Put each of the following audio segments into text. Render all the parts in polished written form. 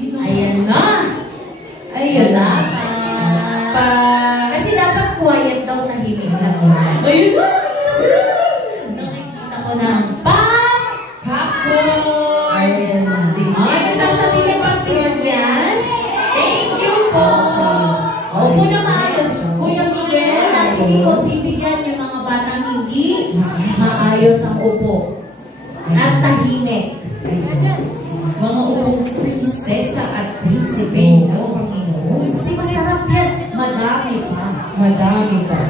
Ayan na. Ayan na. Kasi dapat quiet daw, tahimik lang. Ayun na. Nakikita ko ng popcorn. Ayan na. Ay, nasasabihin popcorn yan. Thank you po. Opo na maayos. Kuya Miguel, at hindi ko bibigyan yung mga batang hindi maayos ang upo. At tahimik. Mga upong prinsesa at prinsipe mo, Panginoon. Kasi masarap yan. Madami pa. Madami pa.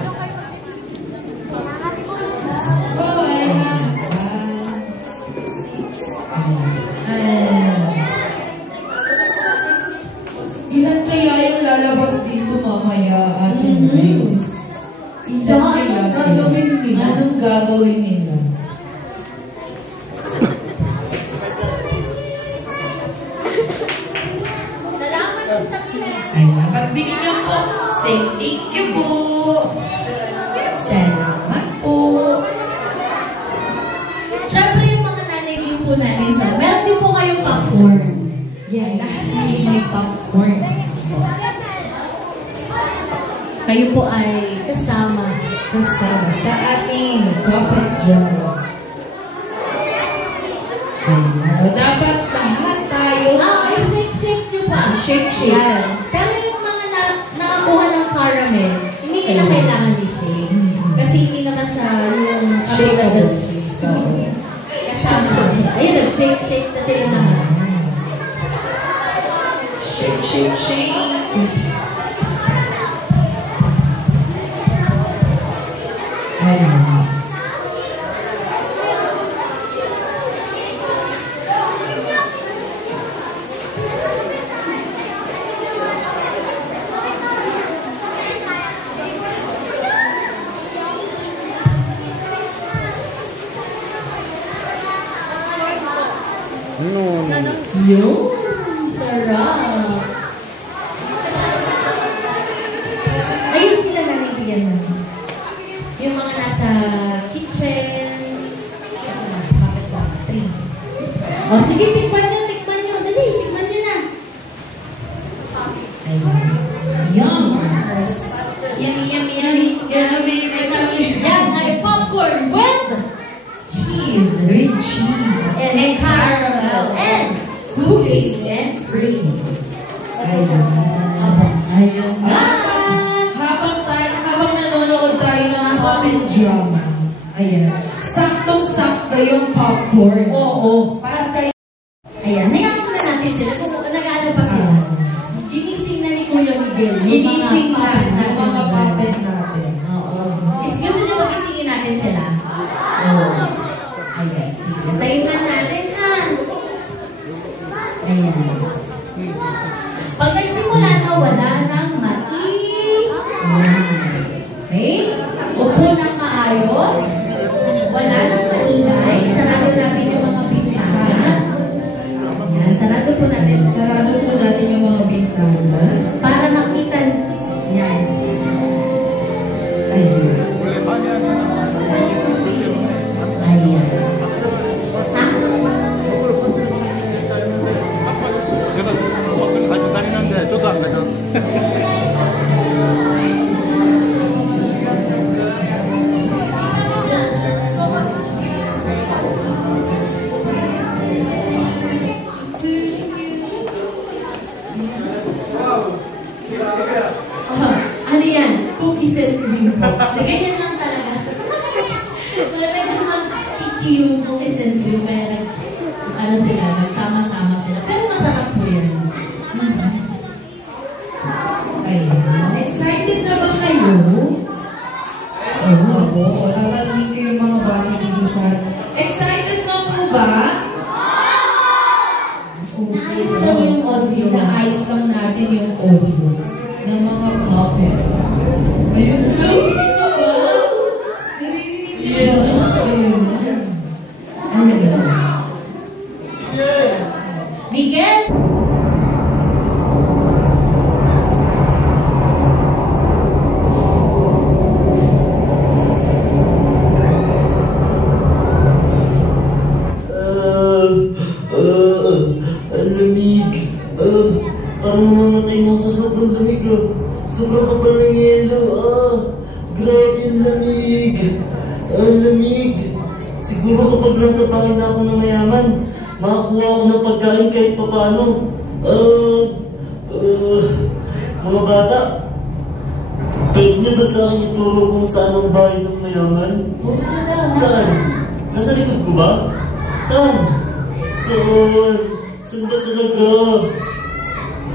Ilan kaya yung lalabas dito mamaya ating news? Ilan kaya sila? Anong gagawin nila? Pagbigyan po, say thank you po. Salamat po. Siyempre yung mga nanay po natin, meron din po kayong popcorn. Yan, lahat ay may popcorn. Kayo po ay kasama sa ating puppet drama. Dapat lahat tayo ay shake nyo pa. Shake. Pero yung mga nakakuha ng caramel, hindi nila kailangan i-shake. Kasi hindi naman siya yung shake. Kasama siya. Ayun, nag-shake na sila naman. Shake. Ayun. Yun! Sarap! Ayun sila nanibigyan mo. Yung mga nasa kitchen. Bakit ba? 3. O, sige, tikman nyo. Dali, tikman nyo na. Yum! Yummy. Yan ay popcorn with cheese. With cheese. And caramel. And cookies and cream. Ayun na. Habang nanonood tayo ng puppet drama. Ayan. Saktong-sakto yung popcorn. Oo. Para sa'yo. Ayan. Hayaan muna natin sila. Kung nag-ano pa sila. Ginising na ni Kuya Miguel. Ginising na ng mga puppet natin. Oo. Gusto niyo magisingin natin sila? Oo. Ayan. Tayo na natin, ha? Ayan. Pag nagsimula na, wala nang okay? Upo ng maayos. Wala nang maingay. Sarado natin yung mga bintana. Ayan. Sarado po natin yung mga bintana. Para makita. Yan. Ayun. 같이 다니는데 저도 안 가죠. Ano yan? Cookies and cream po. Ganyan lang talaga. Medyo lang sticky yung cookies and cream. Pero ano sila, nagsama-sama sila. Pero masarap po yan. Excited na ba kayo? Oo. Tatalangin ko yung mga bata dito sa... Excited na po ba? Naayos lang yung audio. Naayos lang natin yung audio ng mga puppet. Ayun. Narinig nyo ba? Narinig nyo ba? Ayun. Miguel! Parang mamamatay na ako sa sobrang lamig. Sobrang kapal ng yelo. Grabe ang lamig. Ang lamig. Siguro kapag nasa bahay na ako na mayaman, makakuha ako ng pagkain kahit papano. Mga bata, pwede niyo ba sa akin ituro kung saan ang bahay ng mayaman? Saan? Nasa likod ko ba? Saan? Saan? Saan ba talaga?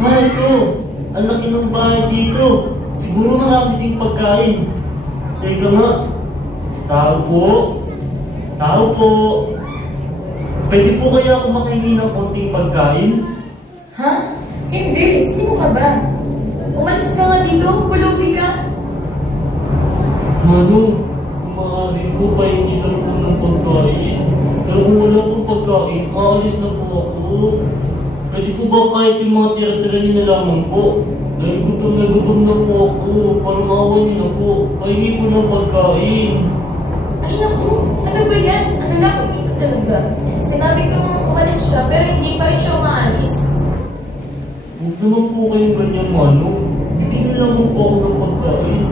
Ito! Ang laki ng bahay dito. Siguro marami ding pagkain. Teka nga. Tao po? Tao po? Pwede po kaya ako makahingi ng konting pagkain? Ha? Hindi. Sino ka ba? Umalis ka nga dito. Pulubi ka. Manong, kung maaari po ba hindi lang po ng pagkain? Pero kung wala pong pagkain, aalis na po ako. Pwede po ba kahit yung mga tira-tira niyo na lamang po? Dahil gutom na po ako. Parang awan niyo na po. Kainin po ng pagkain. Ay naku. Ano ba yan? Ano lang kung ito talaga? Sinabi ko nung umalis siya, pero hindi pa rin siya umaalis. Huwag naman po kayong ganyan, Manong. Bigyan niyo lamang po ako ng pagkain.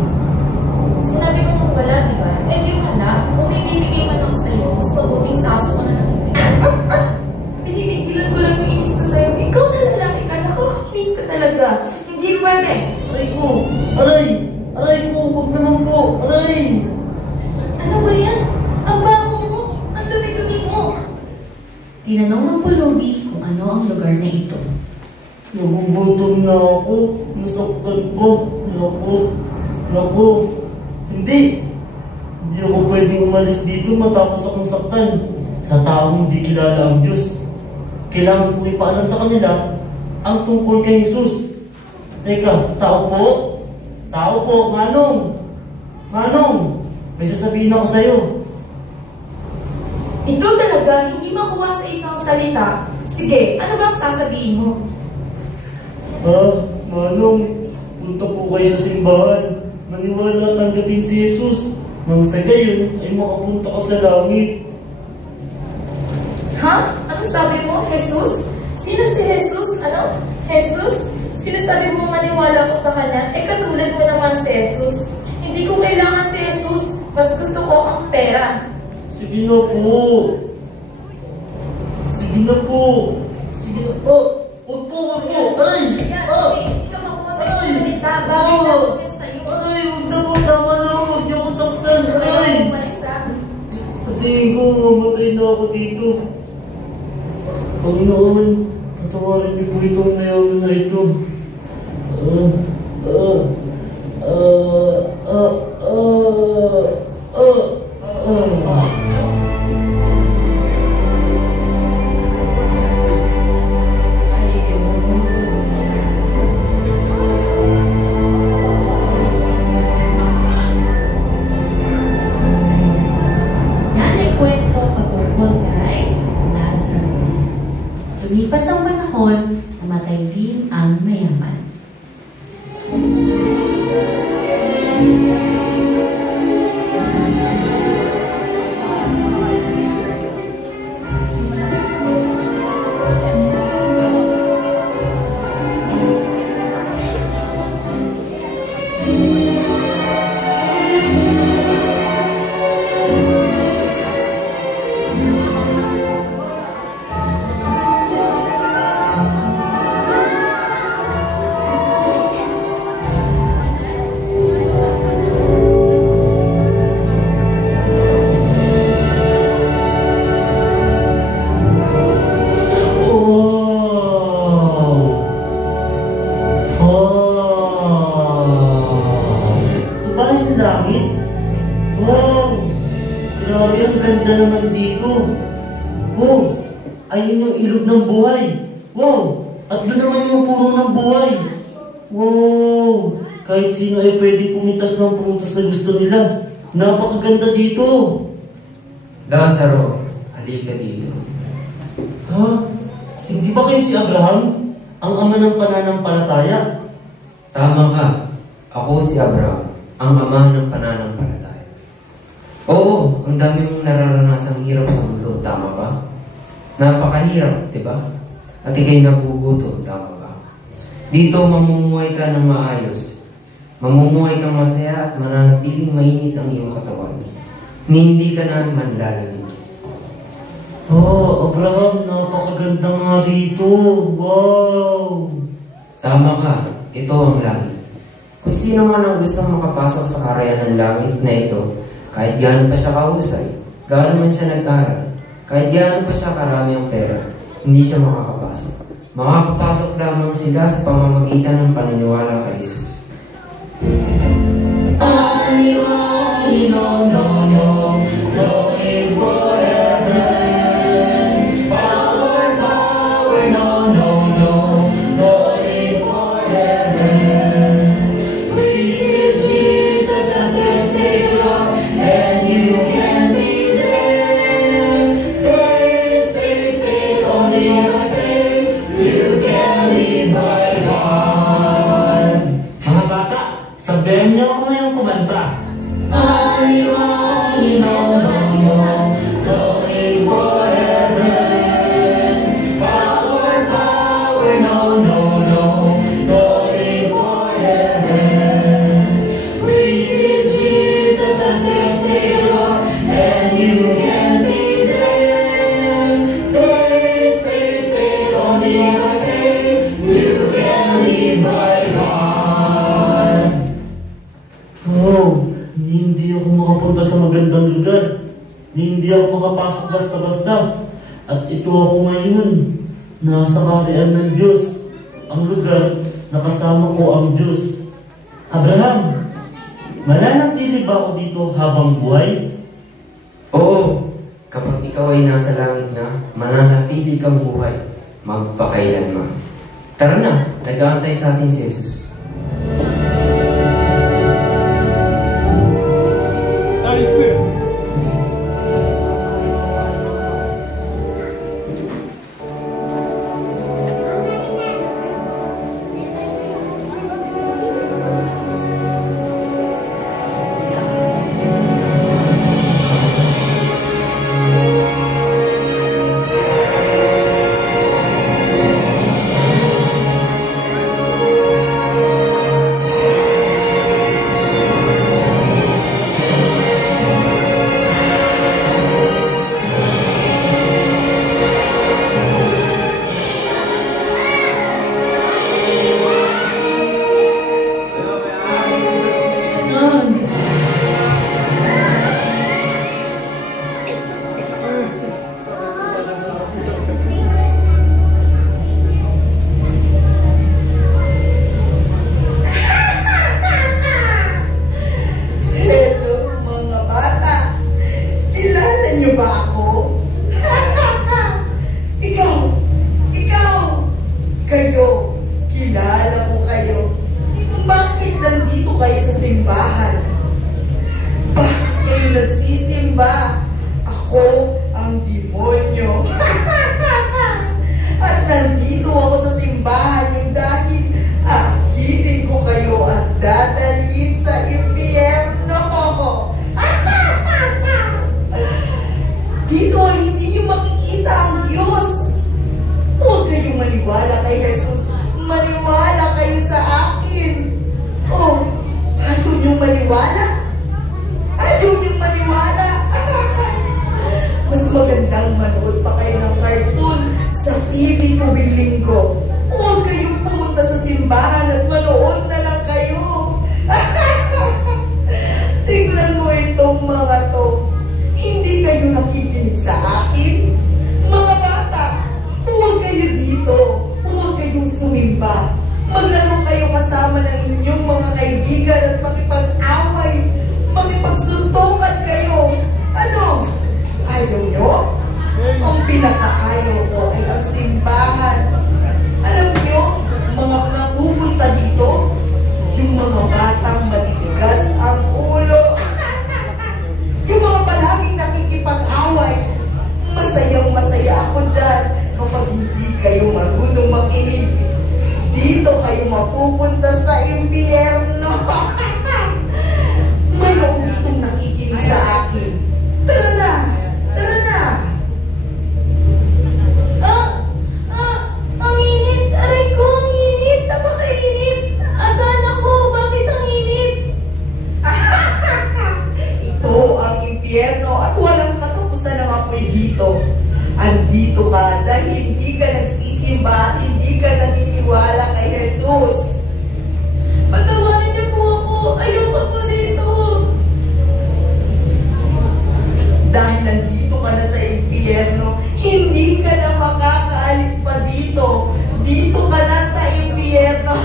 Sinabi ko nung wala, di ba? Eh di wala. Kung may bibigay man ako sa'yo, mas mabuting saso ko na lang hindi. Pinipigilan ko lang yung inis ko sa'yo. Ikaw na lalaki ka. Naku, inis ka talaga. Hindi pwede. Aray ko! Aray! Aray ko! Huwag naman po! Aray! Ano ba yan? Ang bango mo. Ang dumi-dumi mo. Tinanong ng pulubi kung ano ang lugar na ito. Nagugutom na ako. Nasaktan ko. Naku. Hindi. Hindi ako pwedeng umalis dito matapos akong saktan. Sa taong hindi kilala ang Diyos. Kailangan ko ipaalam sa kanila ang tungkol kay Jesus. Teka, tao po? Tao po, Manong! Manong! May sasabihin ako sa'yo. Ito talaga, hindi makuha sa isang salita. Sige, ano ba ang sasabihin mo? Manong, punta po kayo sa simbahan. Maniwala tanggapin si Jesus. Nang sa gayon ay makapunta ka sa langit. Ha? Ano sabi mo? Jesus? Sino si Jesus? Ano? Jesus? Sinasabi mo maniwala ko sa kanya? Eh katulad mo naman si Jesus. Hindi ko kailangan si Jesus. Mas gusto ko ang pera. Sige na po. Sige na po. Sige na po. Huwag po. Aray! Kaya kasi hindi ka makuha sa isang salita. Bagay na ako yan sa'yo. Aray! Huwag na po. Tama na. Huwag niyo ko saktan. Aray! Patingin ko. Mamatay na ako dito. Panginoon, patawarin niyo po itong mayaman na ito. Yan ay kwento patungkol kay Lazarus. Lumipas ang panahon, namatay din ang mayaman. Langit? Wow! Grabe, ang ganda naman dito. Wow! Ayun yung ilog ng buhay. Wow! At doon naman yung puno ng buhay. Wow! Kahit sino ay pwede pumitas ng prutas na gusto nila. Napakaganda dito. Lazaro, halika dito. Ha? Hindi ba kayo si Abraham? Ang ama ng pananampalataya? Tama ka. Ako si Abraham, ang ama ng pananampalataya. Oo, ang dami mong nararanasang hirap sa mundo, tama ba? Napakahirap, di ba? At ikay nagugutom, tama ba? Dito mamumuhay ka ng maayos. Mamumuhay kang masaya at mananatiling mainit ang iyong katawan. Hindi ka na manlalamig. Oh, Abraham, napakaganda nga rito. Wow! Tama ka, ito ang langit. Kung sino man ang gustong makapasok sa karayan ng langit na ito, kahit gaano pa siya kahusay, gaano man siya nag-aral, kahit gaano pa siya karami ang pera, hindi siya makakapasok. Makakapasok lamang sila sa pamamagitan ng paniniwala kay Jesus. Mga bata, sabihan niyo ako ngayong kumanta. Oh, hindi ako makapunta sa magandang lugar. Hindi ako makapasok basta-basta. At ito ako ngayon, nasa kaharian ng Diyos. Ang lugar na kasama ko ang Diyos. Abraham, mananatili ba ako dito habang buhay? Oo, kapag ikaw ay nasa langit na, mananatili kang buhay, magpakailanman. Tara na, nag-aantay sa atin si Jesus. 나이스. Ang init! Aray ko, ang init! Napaka hindi ka naniniwala kay Jesus. Patawarin niyo po ako. Ayoko po dito. Dahil nandito ka na sa impyerno, hindi ka na makakaalis pa dito. Dito ka na sa impyerno.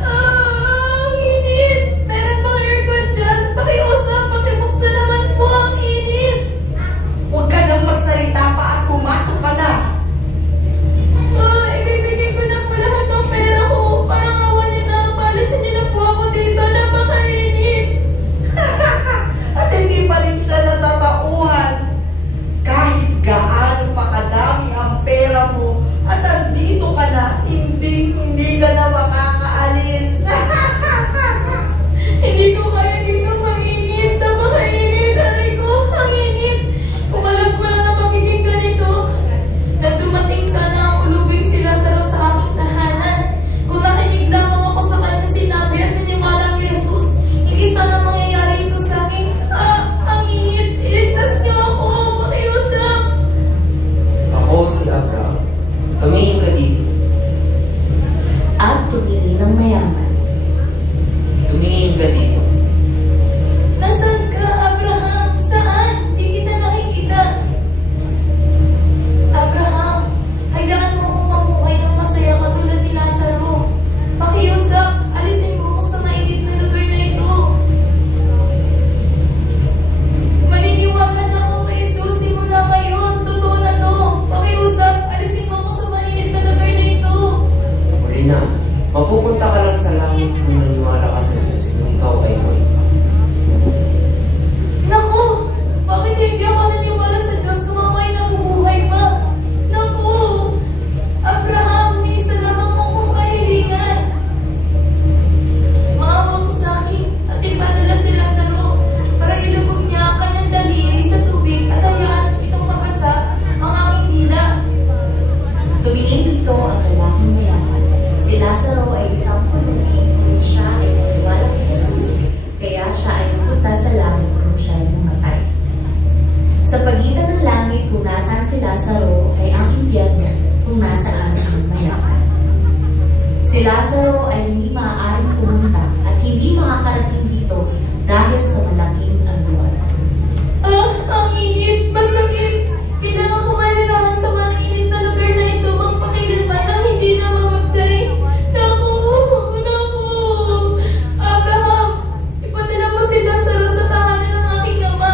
Ang init. Meron bang aircon dyan? Pakiusap, pakibuksan naman po ang init. Huwag ka nang magsalita pa at pumasok ka na. Ibibigay ko na po lahat ng pera ko. Parang awa niyo na. Palisin niyo na po ako dito. Napakainit. At hindi pa rin siya natatauhan. Kahit gaano pa kadami ang pera mo at andito ka na, hindi ka na makakaalis. Hindi ko kaya dito mainit. Napakainit. Aray ko, ang init. Kung alam ko lang na magiging ganito, na dumating sana ang ulubing sila sa aking tahanan. Kung nakinig lamang ako sa kanya sinabi at naniwala kay Jesus, hindi sana mangyayari ito sa akin. Ang init. Iligtas niyo ako. Pakiusap. Ako si Abraham. Tumingin ka dito. At tumili ng mayaman. Tumingin ka dito. Nasaan ka, Abraham? Saan? Di kita nakikita. Abraham, hayaan mo akong mamuhay ng masaya katulad ni Lazaro. Pakiusap, alisin mo ako sa mainit na lugar na ito. Maniniwala na ako kay Jesus simula ngayon. Totoo na to. Pakiusap, alisin mo ako sa mainit na lugar na ito. Huli na. Mapupunta ka lang sa langit kung naniwala ka sa Diyos kung ikaw ay buhay pa. Naku! Bakit hindi ako naniwala sa Diyos kung ako ay nabubuhay pa? Naku! Abraham, may isa lamang akong kahilingan. Maawa ko sa akin at ipadala si Lazaro para ilubog niya ang kanyang daliri sa tubig at hayaan itong mabasa ang aking dila. Tumingin dito ang lalaking mayaman. Si Lazaro ay isang pulubi kung siya ay naniwala kay Jesus, kaya siya ay napunta sa langit kung siya ay namatay. Sa pagitan ng langit kung nasaan si Lazaro ay ang impyerno kung nasaan ang mayaman. Si Lazaro ay hindi maaaring pumunta at hindi makakarating dito dahil sa malaking aluan. Ang init! Masakit! Kailangan ko manilawan sa mga init na lugar na ito magpakailanman na hindi na mamatay. Naku! Naku! Abraham! Ipadala mo si Lazaro sa tahanan ng aking ama.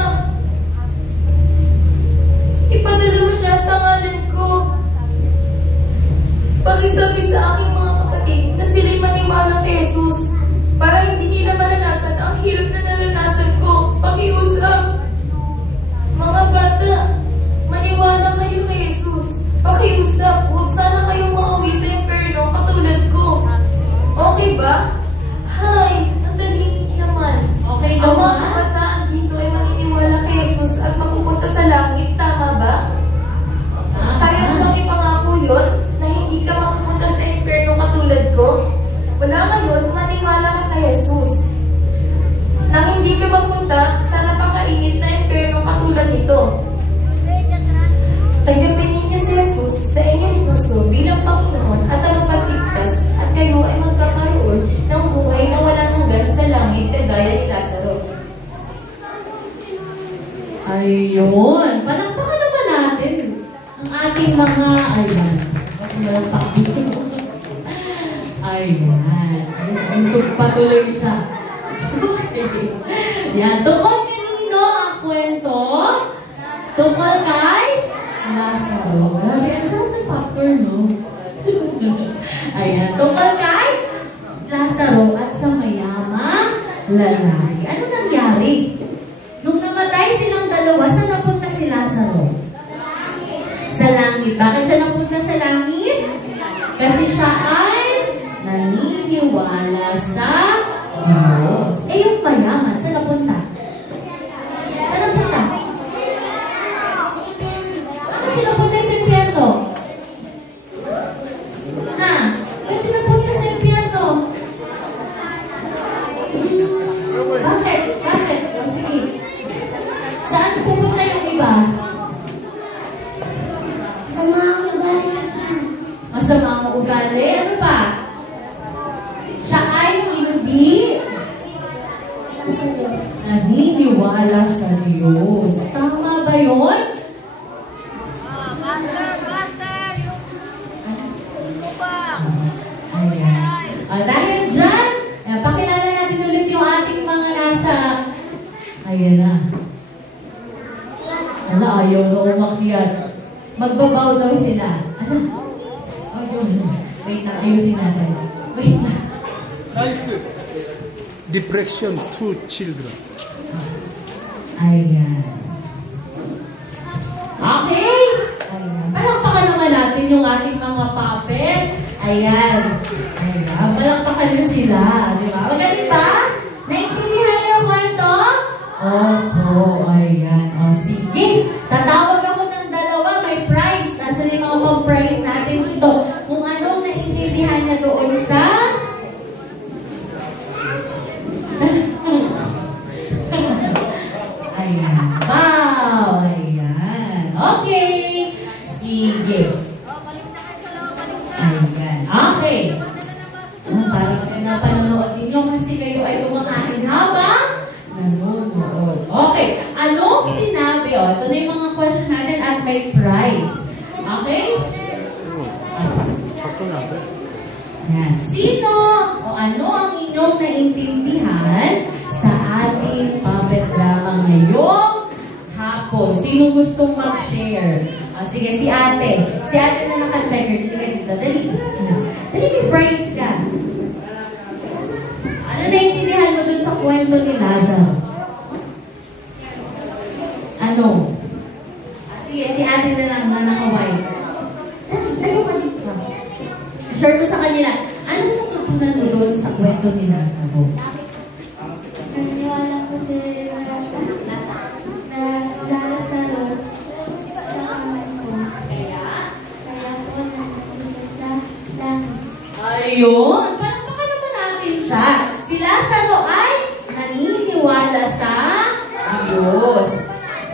Ipadala mo siya sa ngalan ko. Pakisabi sa aking mga kapatid na sila'y maniwala kay Jesus para hindi nila maranasan ang hirap na naranasan ko. Pakiusap! Mga bata, maniwala kayo kay Jesus. Pakiusap, huwag sana kayong mauwi sa impyerno katulad ko. Okay ba? Hay, ang daling naman. Okay Ang daw mga ba? kabataan dito ay maniniwala kay Jesus at mapupunta sa langit. Tama ba? Kaya mo bang ipangako yun na hindi ka mapupunta sa impyerno katulad ko? Wala ngayon, maniwala ka kay Jesus. Nang hindi ka mapunta sa napakainit na impyerno katulad nito. Tanggapin ninyo si Jesus sa inyong puso bilang Panginoon at tagapagligtas at kayo ay magkakaroon ng buhay na walang hanggan sa langit kagaya ni Lazaro. Ayun. Palakpakan naman natin ang ating mga, ayan. Ayan. Patuloy siya. Okay. Yan. Tungkol kanino ang kwento? Tungkol kay Lazaro. Ayan. Saan na popcorn, no? Ayan. Tungkol kay Lazaro at sa mayamang lalaki. Ano nangyari? Nung namatay silang dalawa, saan napunta si Lazaro? Sa langit. Bakit siya napunta sa langit? Kasi siya ay naniniwala sa Diyos. Eh, yung mayaman, saan napunta? ugali. Ano pa? Siya ay hindi naniniwala sa Diyos. Tama ba yun? Ayan. Dahil dyan, pakilala natin ulit yung ating mga nasa... Ayan na. Ala, ayaw na umakyat. Magbabaw daw sila. Ayun. Wait lang, ayusin natin. Wait lang. Nice. Depression to children. Ayan. Okay. Ayan. Palakpakan naman natin yung ating mga puppet. Ayan. Ayan. Palakpakan nyo sila. Diba? Magaling ba? Naintindihan niyo yung kwento? Opo. Ayan. O, sige. Tatawag ako ng dalawa. May prize. Nasa yung mga pang-prize natin dito. Kung anong naintindihan niya doon sa... Ayan. Wow! Ayan. Okay. Sige. Ayan. Okay. Parang pinapanood ninyo kasi kayo ay kumakain habang nanonood. Okay. Anong sinabi? O, ito na yung mga question natin at may prize. Okay? Ayan. Sino o ano ang inyong naintindihan sa ating puppet drama ngayong hapon? Sino gustong mag-share? Sige, si ate. Si ate na naka-checker. Dali ka dito. Dali. Dali, may prize ka. Ano naintindihan mo dun sa kwento ni Lazaro? Ano? Sige, si ate na lang na naka-white. Dali ka dito. Share ko sa kanila. Ano natutunan mo doon sa kwento ni Lazaro? Naniwala ko si Lazaro sa kaman ko. Kaya po nandito sa langit. Ayun! Palakpakan naman natin siya. Si Lazaro ay naniniwala sa Diyos.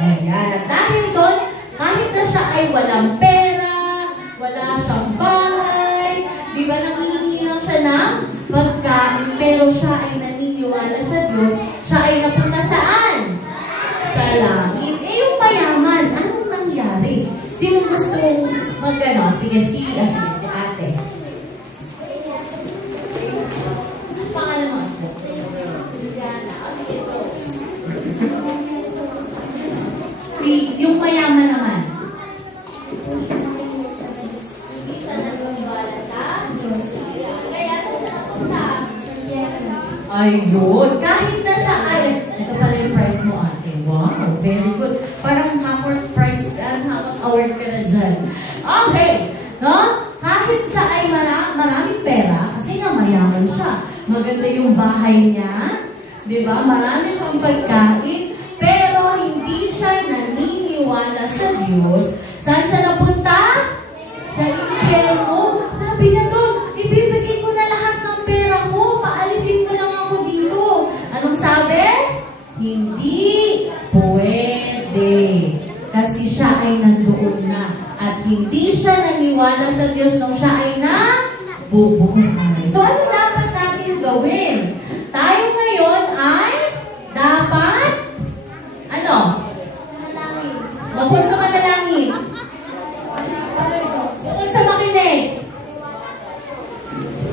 Ayan. At dahil doon, kahit na siya ay walang pera, wala siyang bahay, di ba nangihingi lang siya ng pagkain, pero siya ay naniniwala sa Diyos, siya ay napunta saan? Sa langit. Eh, yung mayaman, anong nangyari? Sino gusto mag-ano? Sige, si ate. Ang pangalan mo? Yung mayaman naman. Hindi siya naniniwala sa Diyos. Kaya siya napunta. Ayun. Kahit na siya ay... Ito pala yung prize mo, ate. Wow, very good. Parang half-hour prize, half award ka na dyan. Okay. No? Kahit siya ay maraming pera, kasi nga mayaman siya. Maganda yung bahay niya. Diba? Marami siyang pagkain. Pero hindi siya naniniwala sa Diyos. Saan siya napunta? Sa impyerno. Sabi niya doon, ibibigay ko na lahat ng pera ko. Paalisin mo lang ako dito. Anong sabi? Hindi pwede. Kasi siya ay nandoon na. At hindi siya naniwala sa Diyos nung siya ay nabubuhay. So ano dapat natin gawin? Tayo ngayon ay dapat ano? Bukod sa manalangin. Bukod sa makinig.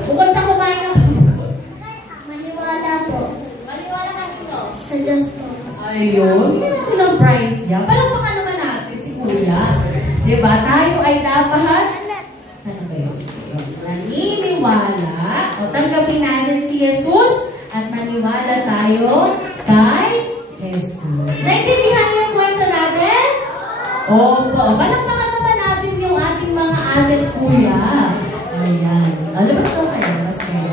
Bukod sa kumain ng... Maniwala po. Maniwala ka dito. Sa Diyos po. Ayun. Yun ang pinang prize niya. Palakpakan naman natin si Kuya. Diba? Tayo ay dapat... Ano ba yun? Naniniwala. O tanggapin natin si Jesus at maniwala tayo kay Jesus. Naintindihan niyo yung kwento natin? Opo. Palakpakan naman natin yung ating mga ate at kuya. Ayan. Labas ko kayo. Labas kayo.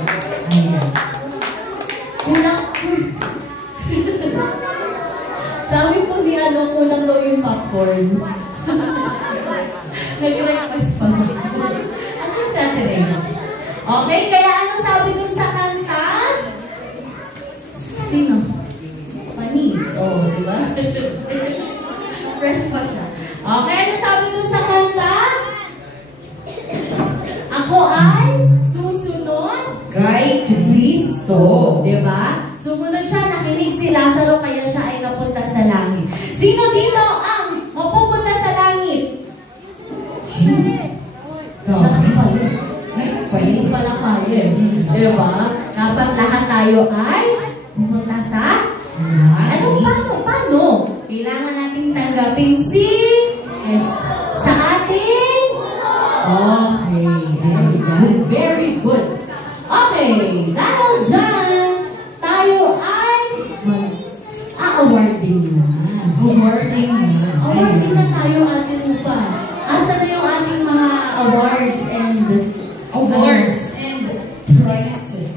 Ayan. Kulang. Sabi po ni kulang daw yung popcorn. Nag-request pa. Ano yung Saturday? Okay, kaya anong sabi dun sa kanta? Sino? Panis. Oh, di ba? Fresh pa siya. Okay, ano sabi dun sa kanta? Ako Ako ay susunod Kay Kristo. diba? Sumunod siya, nakinig si Lazaro, kaya siya ay napunta sa langit. Sino dito ang mapupunta sa langit? Hindi pala kaya. Diba? Dapat lahat tayo ay pumunta sa anong paano? Kailangan nating tanggapin si sa ating very good. Okay, dahil dyan, tayo ay awarding na. Awarding na tayo ating upa. Asa na yung ating mga awards and prizes.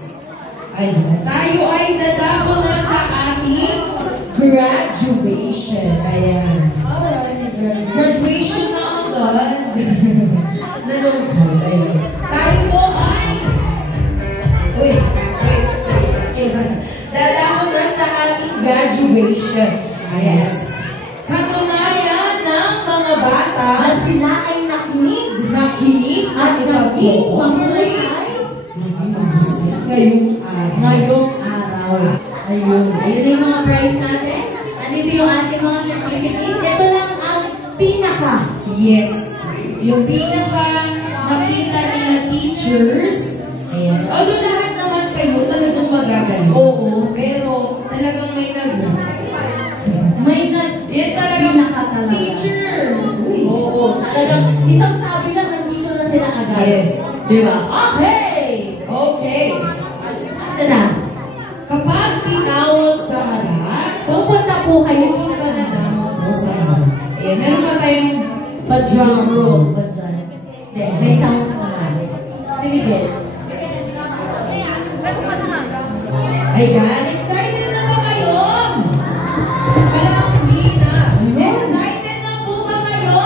Tayo ay dadako na sa ating graduation. Ayan. Graduation na agad. Nalungkot. Ayan. Tayo po ay dadako na sa ating graduation. Ayan. Katunayan ng mga bata na sila ay nakinig at naging mahusay ngayong araw. Ayun. Ayun yung mga prize natin. Andito yung ating mga certificates. Ito lang ang pinaka. Yes. Yung pinaka nakita nila teachers. Ayan. Although lahat naman kayo talagang magagaling. Oo. Pero talagang may yan talagang pinaka talaga. teacher. Oo. Talagang isang sabi lang, nandito na sila agad. Yes. Diba? Okay. Okay. Asa na? Kapag tinawag sa harap, Pupunta po kayo. pupunta na naman po sa harap. Ayan. Meron ba tayong Pa-drum roll. Pa-drum. Hindi. May sounds naman. Si Miguel. Ayan, excited na ba kayo? Excited na po ba kayo?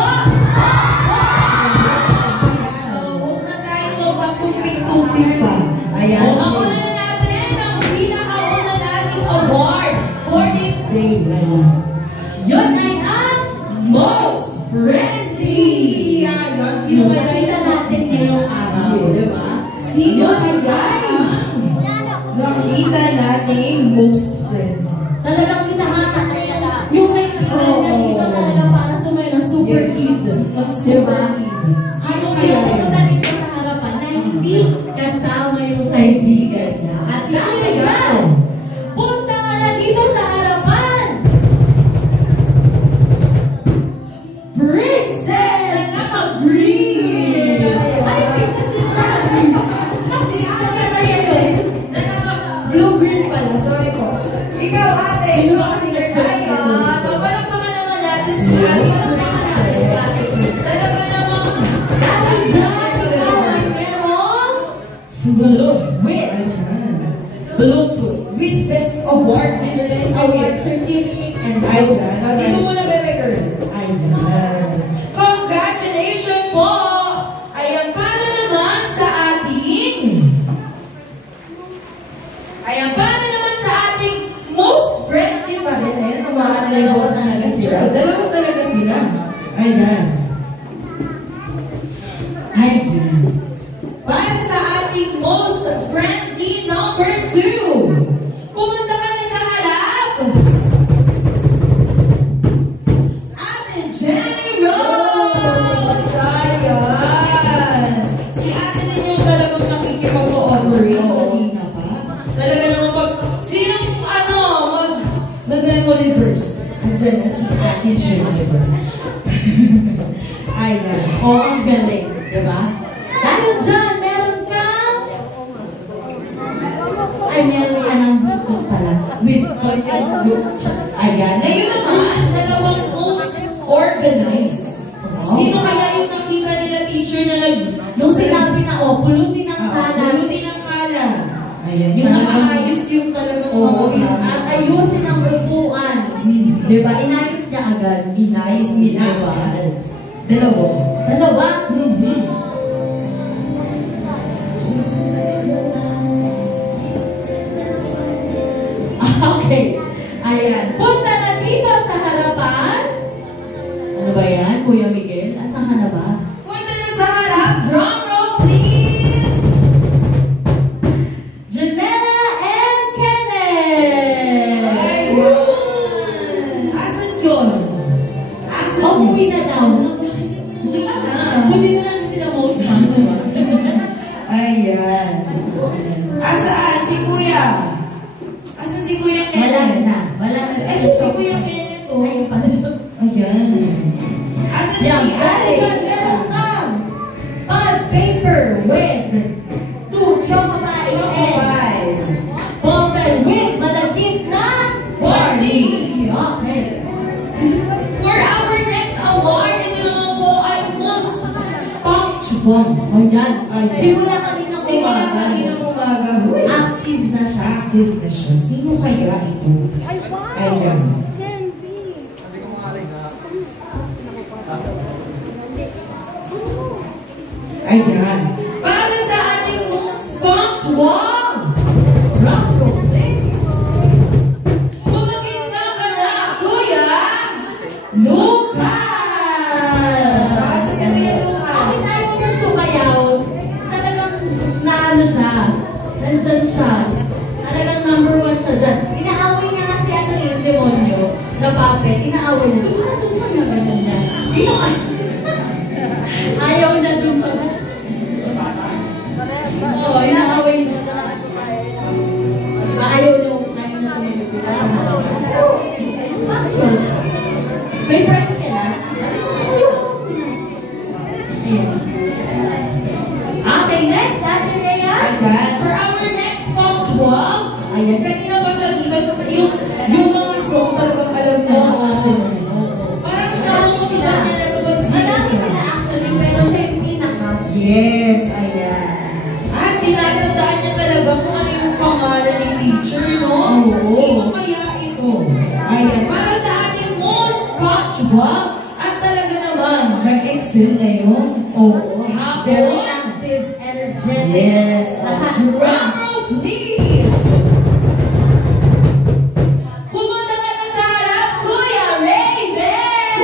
Huwag na tayo magpatumpik-tumpik pa. Ayan. Mauna na natin ang pinakauna nating award for this day. Yun ay ang Most friendly. Ayan. Sino kaya nakita yun? natin ngayong araw. Yes. Diba? Sino kaya nakita nating most friendly? Talagang kinahata. Yung may kailangan dito talaga para sumayo ng super kid. Diba? Ano kaya pumunta dito sa harapan na hindi kasama yung kaibigan niya. At dahil yan, punta ka na dito sa harapan. Princess na naka-green! Ay, princess na kasi ate na yun. Blue-green pala, sorry po. Ikaw ate, ikaw kasi nagkaya. Papalakpakan naman natin si ate princess. Talaga naman. Dahil dyan, ikaw ay merong Bluetooth. With best award. Best award certificate and Ayan. Dito muna, bebe girl. Ayan. Congratulations po! Ayan, para naman sa ating most friendly pa rin. Ayan, tumakan na yung boss na picture. Dalawa talaga sila. Ayan. Ayan. Para sa ating most friendly number 2. Pumunta ka na sa harap. Ate Jenny Rose! Ayan! Si ate din yung talagang nakikipag-cooperate kanina pa. Talaga naman pag sinong mag-memory verse. Andiyan na si Ate Jenny Rose. Ayan. Oo, ang galing. Diba? Dahil dyan, meron kang meron ka ng bukod pala. With Ayan. Ngayon naman, dalawang most organized. Sino kaya yung nakita nila teacher na nung sinabi na, pulutin ang kala. pulutin ang kala. Ayan. Yung nakaayos yung talagang At ayusin ang upuan. Diba? Inayos niya agad. Inayos nila. Dalawa. Dalawa? Okay. Ayan. Punta na dito sa harapan. Ano ba yan, Kuya Miguel? Asan ka na ba? Punta na sa harap. Drum roll, please! Ayan. Asaan si Kuya? Asan si Kuya Kenneth? Wala na. Ito si Kuya Kenneth, oh. Ayun pala siya. Ayan. Asan na si Ate? Pad paper with 2 chocolate and bottle with malagkit na barley. Okay. For our next award, ito naman po ay most punctual. Ayan. Simula kaninang umaga. Uy, Active na siya. active na siya. Sino kaya ito? Ayan. Ayan. Para sa ating most punctual. Kumaganda ka na, Kuya Lucas! Ate si Kuya Lucas. Ang isayo niya sumayaw, talagang naano siya. Nandyan siya. Talagang number 1 siya dyan. Inaaway niya nga si ano yung demonyo na puppet. Inaaway niya. Ano na ganyan niya? Ayaw na dun sa... Oo, inaaway niya. Ayaw na sumagot. Actual siya. May friends ka na? Okay, next, Ate Rhea. Ayan. For our next punctual, ayan, kanina ba siya dito? Yung mga song talagang alam na natin. Parang nakamotiban niya na kapag Madami sila actually, pero siya yung pinaka. Yes, ayan. At tinatandaan niya talaga kung ano yung pangalan ni teacher, no? Oo. Sino kaya ito? Ayan, para sa ating most punctual, at talaga naman, nag-excel na yun. Oo. Hapon. Very active, energetic. Yes. Lahat. Drum roll, please. Pumunta ka na sa harap, Kuya Raven!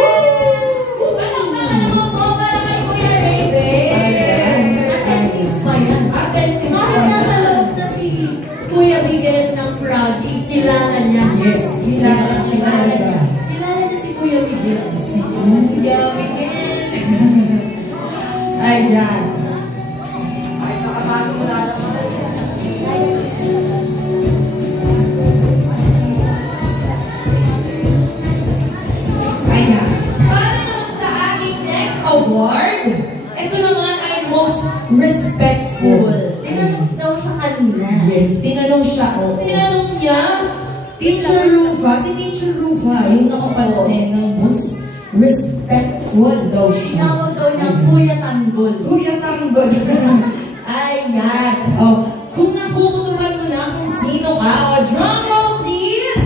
Palakpakan naman po para kay Kuya Raven. Attentive pa yan. Attentive pa Kahit yan. nasa loob na si Kuya Miguel ng Froggy, kilala niya. Yes, kilala niya. Kilala niya si Kuya Miguel. Si Kuya Miguel. Ayan. Ayan. Para naman sa ating next award, ito naman ay most respectful. Tinanong daw siya kanina. Yes, tinanong siya. Oh. Tinanong niya, Teacher Rufa, si Teacher Rufa, yung nakapansin ng most respectful daw siya. Tinawag daw niya Kuya Tanggol. Kuya Tanggol. Ayan. Oh, kung nakukutuban mo na kung sino ka, oh, drum roll please.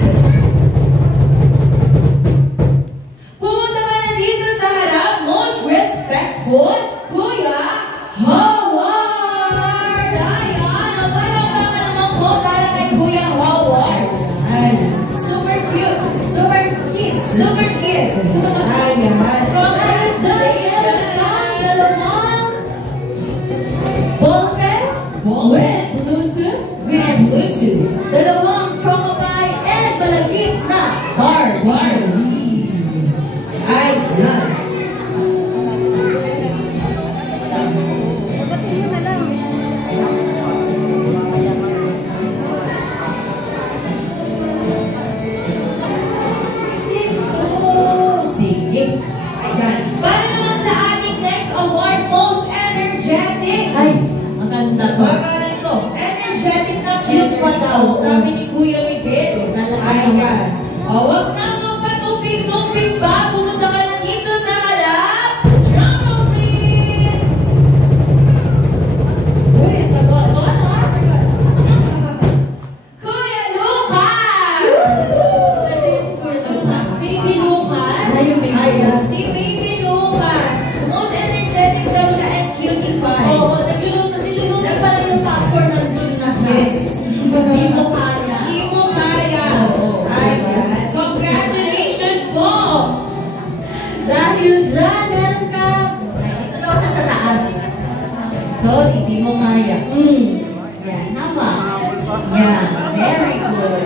Pumunta ka na dito sa harap, most respectful, Kuya Howard. Ayan. Oh, palakpakan naman po para kay Kuya Howard. Ay, super cute. Super cute. Super cute. Ayan. Congratulations. Ballpen Bluetooth With Bluetooth. dalawang chocopie and malagkit na Barbie. Ayan. Sige. Ayan. Para naman sa ating next award, most energetic. Ay, maganda to. Bagalan to. Energetic na cute pa daw, sabi ni Kuya Miguel. Ayan. O, wag na magpatumpik-tumpik pa. Pumunta ka na dito sa harap. Drum roll, please. Uy, ang tagal. Kuya Lucas! Lucas, Baby Lucas. Ayan, si Baby Lucas. Most energetic daw siya and cutie pie. Oo, niluluto pala yung popcorn nandun na siya. Yes. Hindi mo kaya. Hindi mo kaya. Ayan. Congratulations po. Dahil dyan, meron ka. Ay, ito daw siya sa taas. Sorry, hindi mo kaya. Yan, tama. Yan, very good.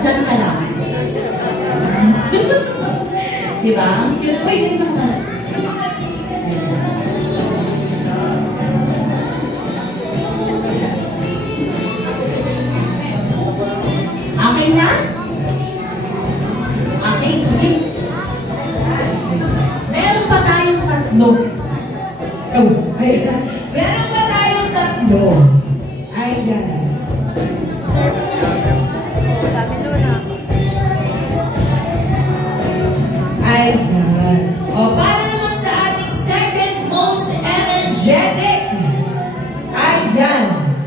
Dyan ka lang. Diba? Ang cute. Wait, ito ka. Taekwondo. Ayan. Ayan. O, para naman sa ating second most energetic. Ayan.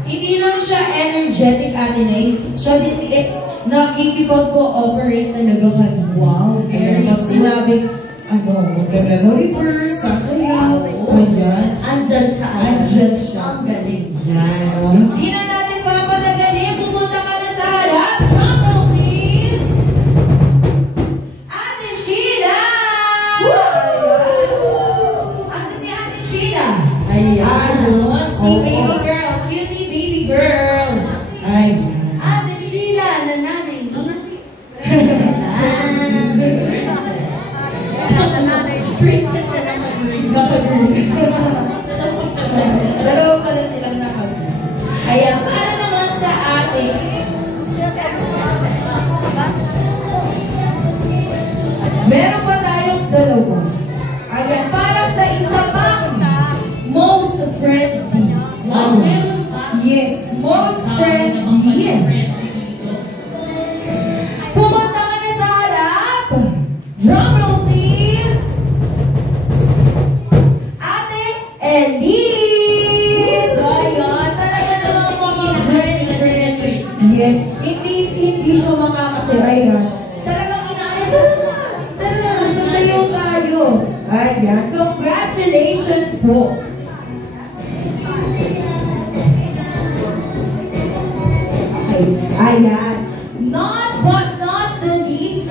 Hindi lang siya energetic, Ate Nace. Siya din nakikipag-cooperate talaga kami. Wow. Very pag sinabing, mag-memory verse, sasayaw. Ayan. Andyan siya. Andyan siya. Ang galing. Yan. O, hindi na natin papatagalin. Pumunta ka na sa harap. Drum roll, please. Ate Sheila! Ate si Ate Sheila. Ayan. Si baby girl. Cutie baby girl. Ayan. Ate Sheila, nanay. Princess na naman. Dalawa pala silang nakagod. Ayan, para naman sa ating meron pa tayong dalawa. Ayan, para sa isa pang most friendly. Wow, meron pa? Yes, most friendly. Pumunta ka na sa harap. Drum roll, please. Ate Elise. Ayan, talaga naman mga friendly. Yes, hindi siya makakasibayan. Talagang inaayos. Tara, sasayaw tayo. Ayan, congratulations po. Ayan. Not but not the least.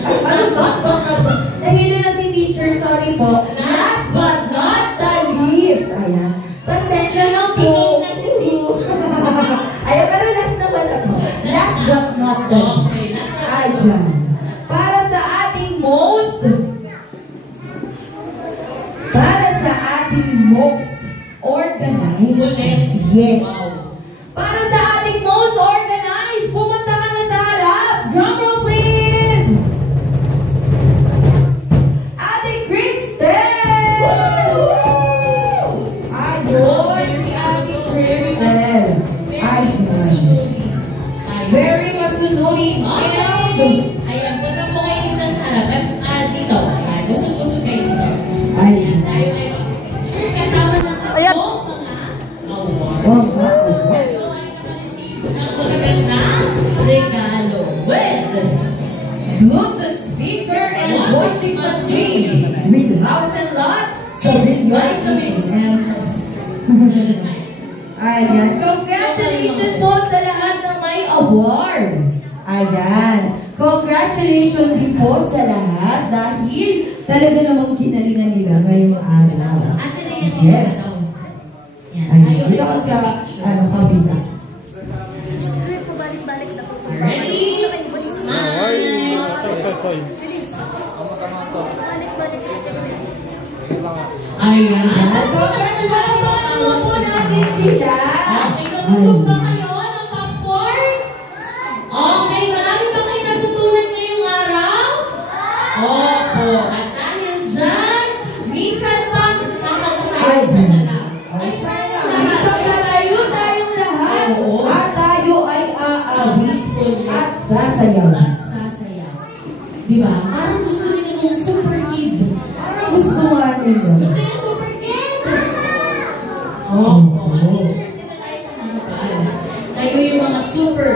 Nahilo na si teacher, sorry po. Last but not the least. Ayan. Pasensya na po. Ayan, pero last naman ako. Last but not the least. Ayan. Para sa ating most organized. Yes. Para sa ating most organized, pumunta ka na sa harap. Drum roll, please. Ate Kristen! Ayun, si Ate Kristen. Ayun. Very masunuri. Ayan, punta po kayo dito sa harap. Dito. Ayan, busog-busog kayo dito. Ayan. Tayo kayo. Sure, kasama na ako mga award. Oh, Magagandang regalo with Bluetooth speaker and washing machine. With house and lot. So vitamins. Ayan. Congratulations po sa lahat ng may award. Ayan. Congratulations din po sa lahat dahil talaga namang kinalingan nila ngayong araw. Ate na yan. Yes. Yan. Ayun. Dito ka sa kabila. Ready? Smile. Ayan. Congratulations po natin sila. Okay, nabusog ba kayo ng popcorn? Okay, marami ba kayo natutunan ngayong araw? Opo. At dahil dyan, minsan pa, kakanta tayo sa dalaw. Ay, Tayo tayong lahat. Oo. At tayo ay aawit at sasayaw. At sasayaw. Diba? Parang gusto nila yung super kid. Parang gusto natin yun. Gusto niya super kid. Opo. Ang teachers nila tayo sa harapan. Kayo yung mga super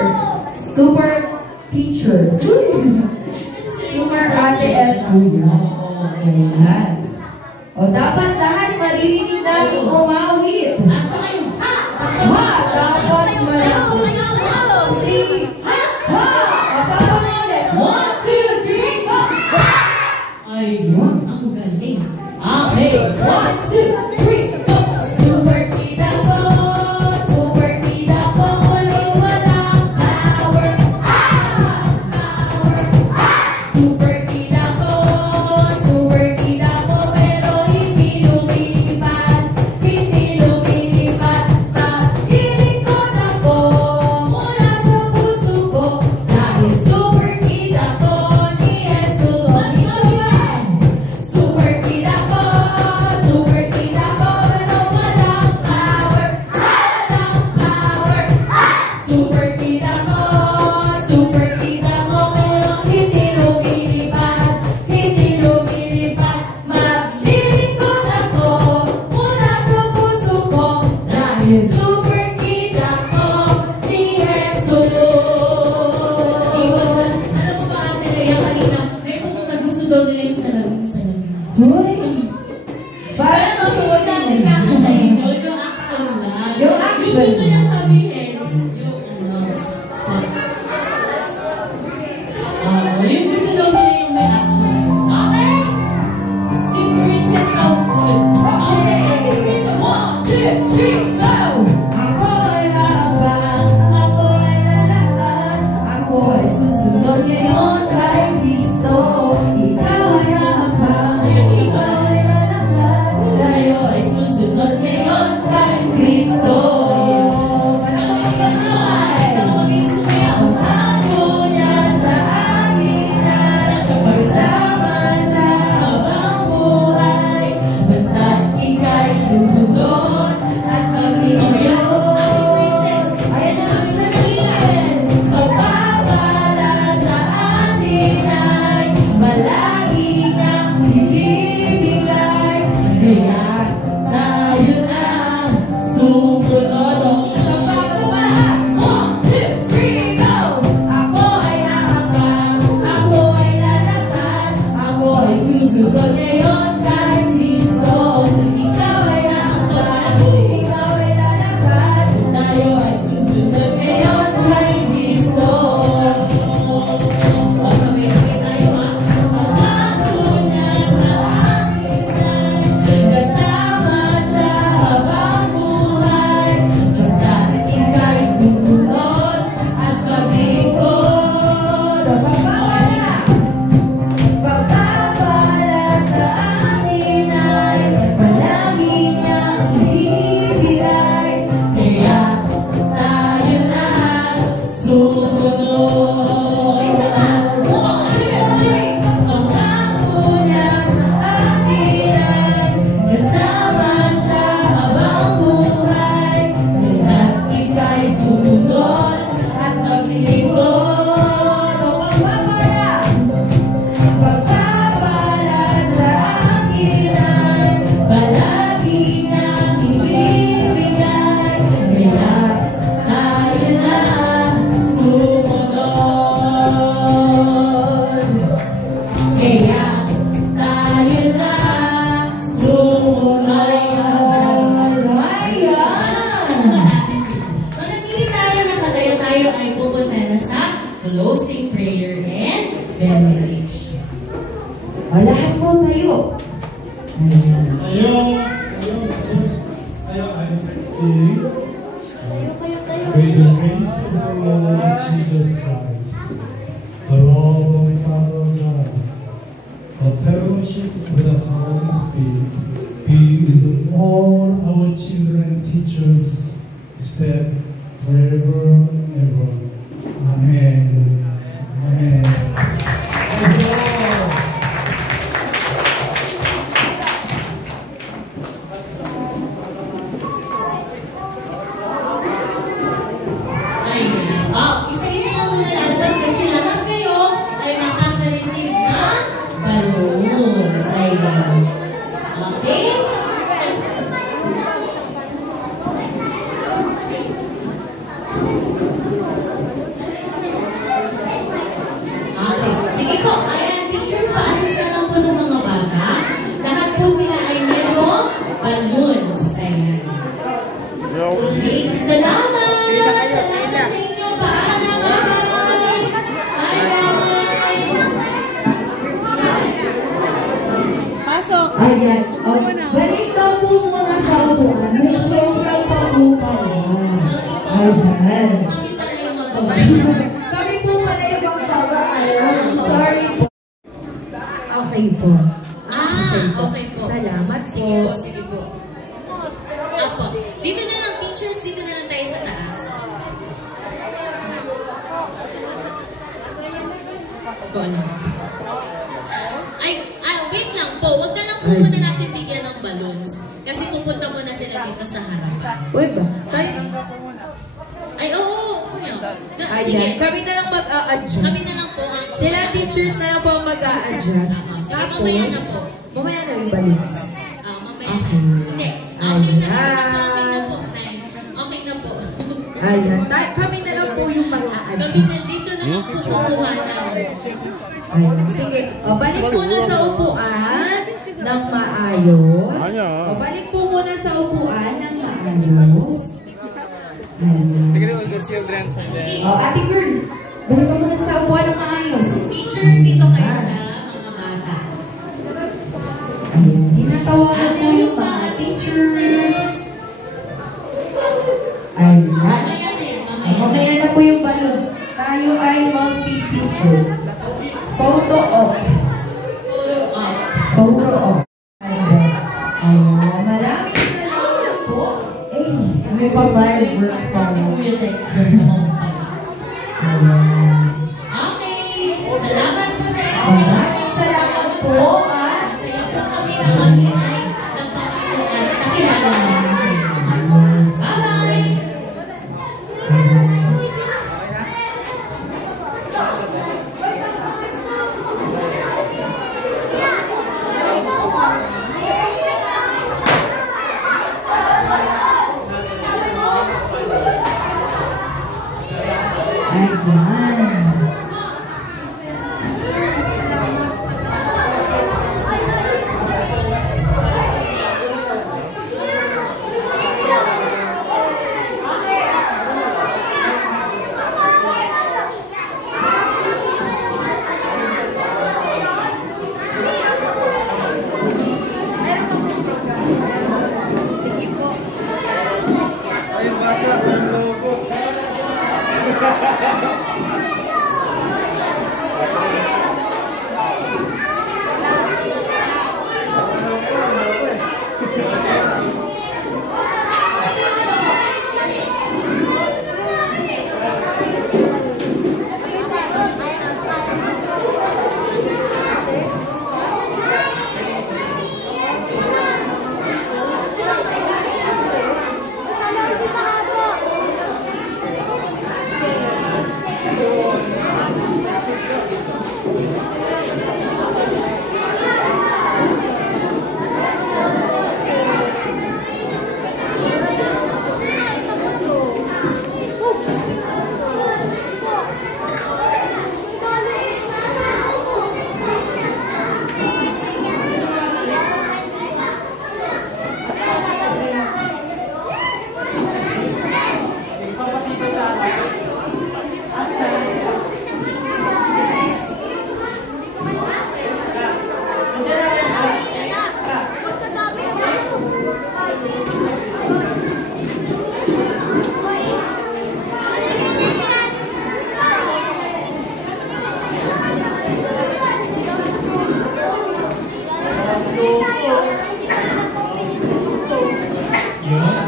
teachers. Super ate at kuya. Ayan. O dapat lahat maririnig natin umawit. At saka yung ha! Ha! Dapat maririnig. Three. Ha! Ha! Kapapa mo ulit. 1, 2, 3, go! Ayun, ang galing. Okay, 1, 2, 3, go! Super kita po, kulong walang power. Power! Super kita po, Yung gusto niya sabihin, yung gusto daw nila yung may action. Okay? Si Princess daw. Okay. So 1, 2, 3, go! Ako ay habang, ako ay lalakas, ako ay susunod ngayon kay Kristo. Ikaw ay habang, ikaw ay lalakas, tayo ay susunod ngayon kay Kristo. Closing prayer and benediction. O lahat po tayo. May the grace of our Lord Jesus Christ, the love of Father God, the fellowship of the Holy Spirit, be with all our children and teachers, step forever and ever. Amen. Amen. Isa-isa lang muna lalabas kasi lahat kayo ay makaka-receive ng balloons. Ayan. Okay? Sige po, ayan, teachers, pa-assist lang po ng mga bata. Lahat po sila ay merong balloons. Ayan. Okay, salamat! Salamat sa inyo. Paalam! Bye-bye! Pasok! Ayan. Balik daw po muna sa upuan. May program pa po pala. Ayan. Kami po pala yung magpaba. Sorry po. Okay po. Okay po. Salamat po. Sige po, sige po. Apo. Dito na lang, teachers, dito na lang tayo sa taas. Go lang. Ay, wait lang po. Wag na lang po muna natin bigyan ng balloons. Kasi pupunta muna sila dito sa harapan. Uy ba? Tayo. Ay, oo. Sige. Kami na lang mag-a-adjust. Kami na lang po. Sila teachers na lang po mag-a-adjust. Sige, mamaya na po. Mamaya na yung balloons. Mamaya na. Hindi. Okay na. Okay na po, Nay. Okay na po. Ayan. Kami na lang po yung mag-a-adjust. Kami na dito na lang po kukuha na. Ayan. Sige. O, balik muna sa upuan ng maayos. O, balik po muna sa upuan ng maayos. Oh, Ate Girl, balik ka muna sa upuan ng maayos. Teachers, dito kayo sa mga bata. Tinatawagan ko yung mga teachers. Ayan. Mamaya na po yung balon. Tayo ay multi-teacher. Photo op. Photo op. Ayan. Maraming salamat po. Eh, may pa-fireworks pa. Kuya Dexter naman pala. Ayan. Okay. Salamat po sa inyo. Maraming salamat po. Masaya po kami na kami ay nagpapatuan. Nakilala namin. Bye-bye! Ayan.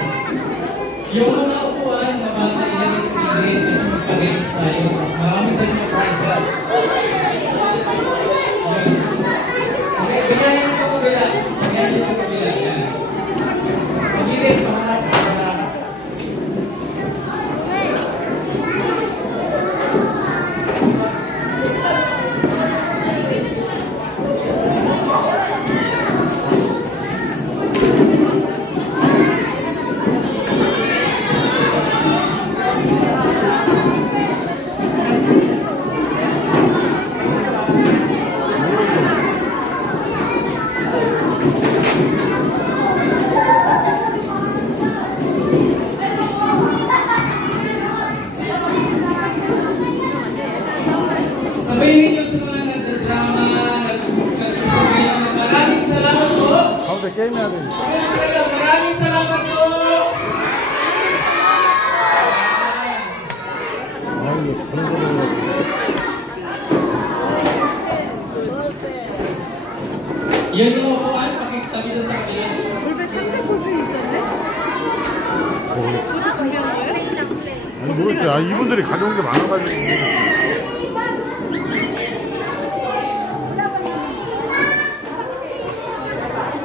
Yung mga upuan na bata ilagay sa gilid kasi mas pagayon tayo. Marami tayong mga prizes. Okay, bigayan ito ko bila. Bigayan ito ko bila. Pagilid, pangarap, pangarap. Sabihin niyo sa mga nagdadrama, nagsasabihan, maraming salamat po. How the game are they? Maraming salamat po. Yan yung upuan, pakikita dito sa kanila. 아니 모르겠어요. 아, 이분들이 가져온 게 많아가지고.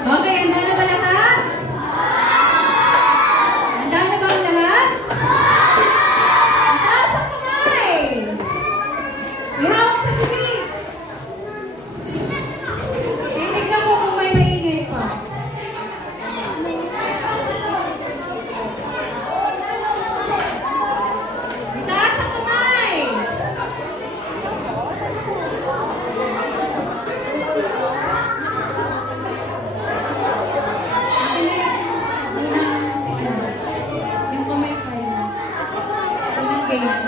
Okay, handa na ba lahat? Handa na ba ang lahat? Taas ang kamay! Ihawak sa bibig! Tinignan mo kung may mainit pa. Taas ang kamay! Okay,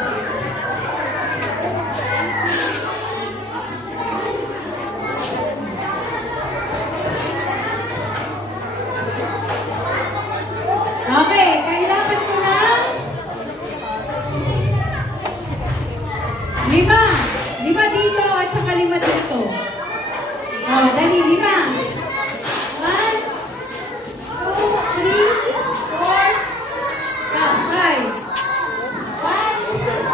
kailangan ko na 5. 5 dito at saka 5 dito. Oh, dali, 5. 1, 2, 3, 4, 5. 1,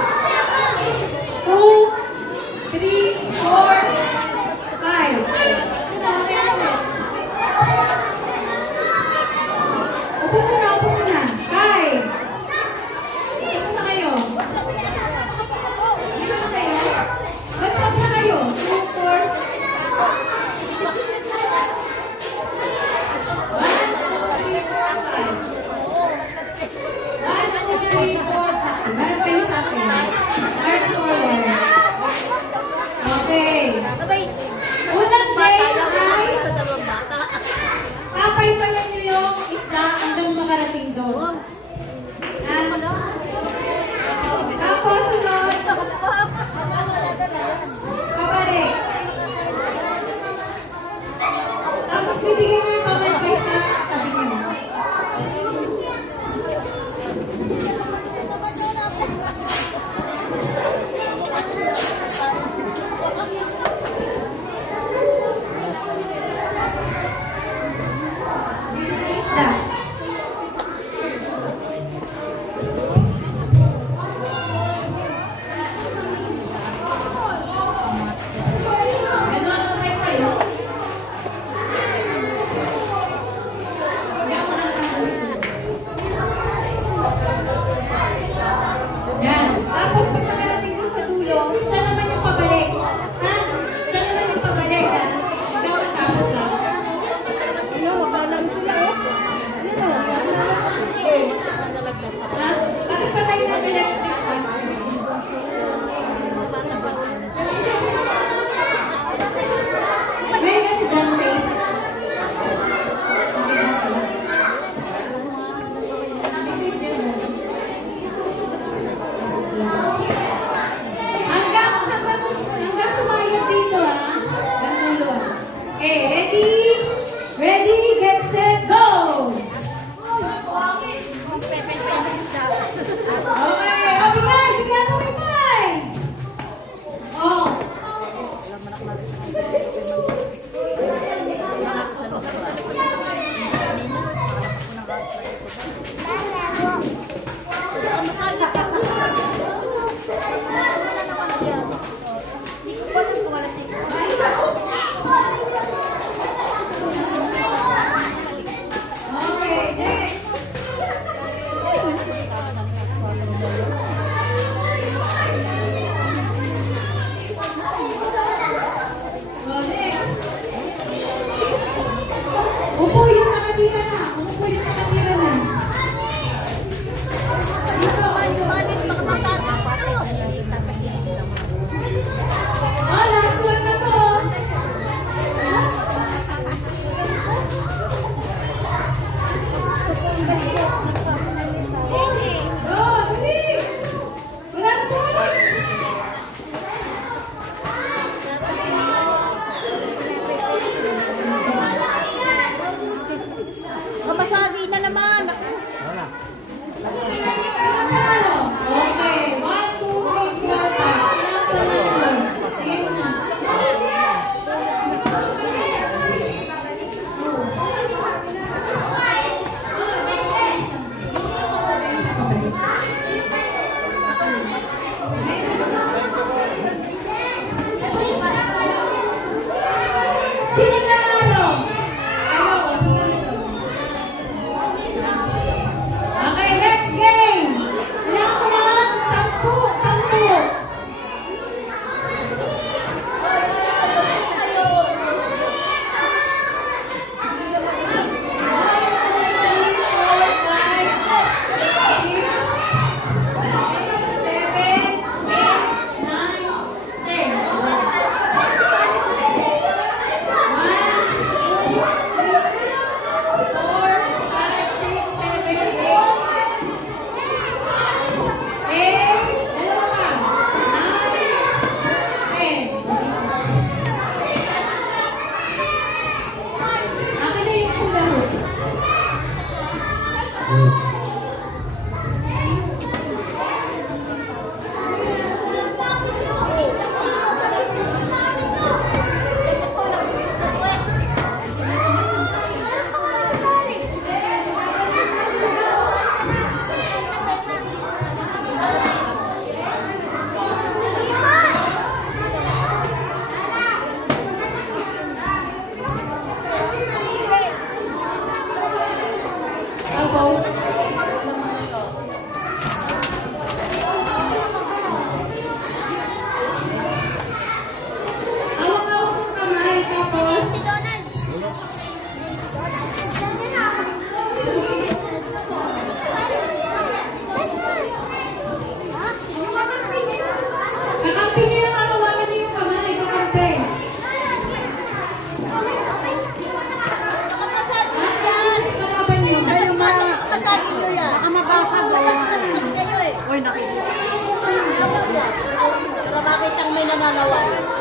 nananaway.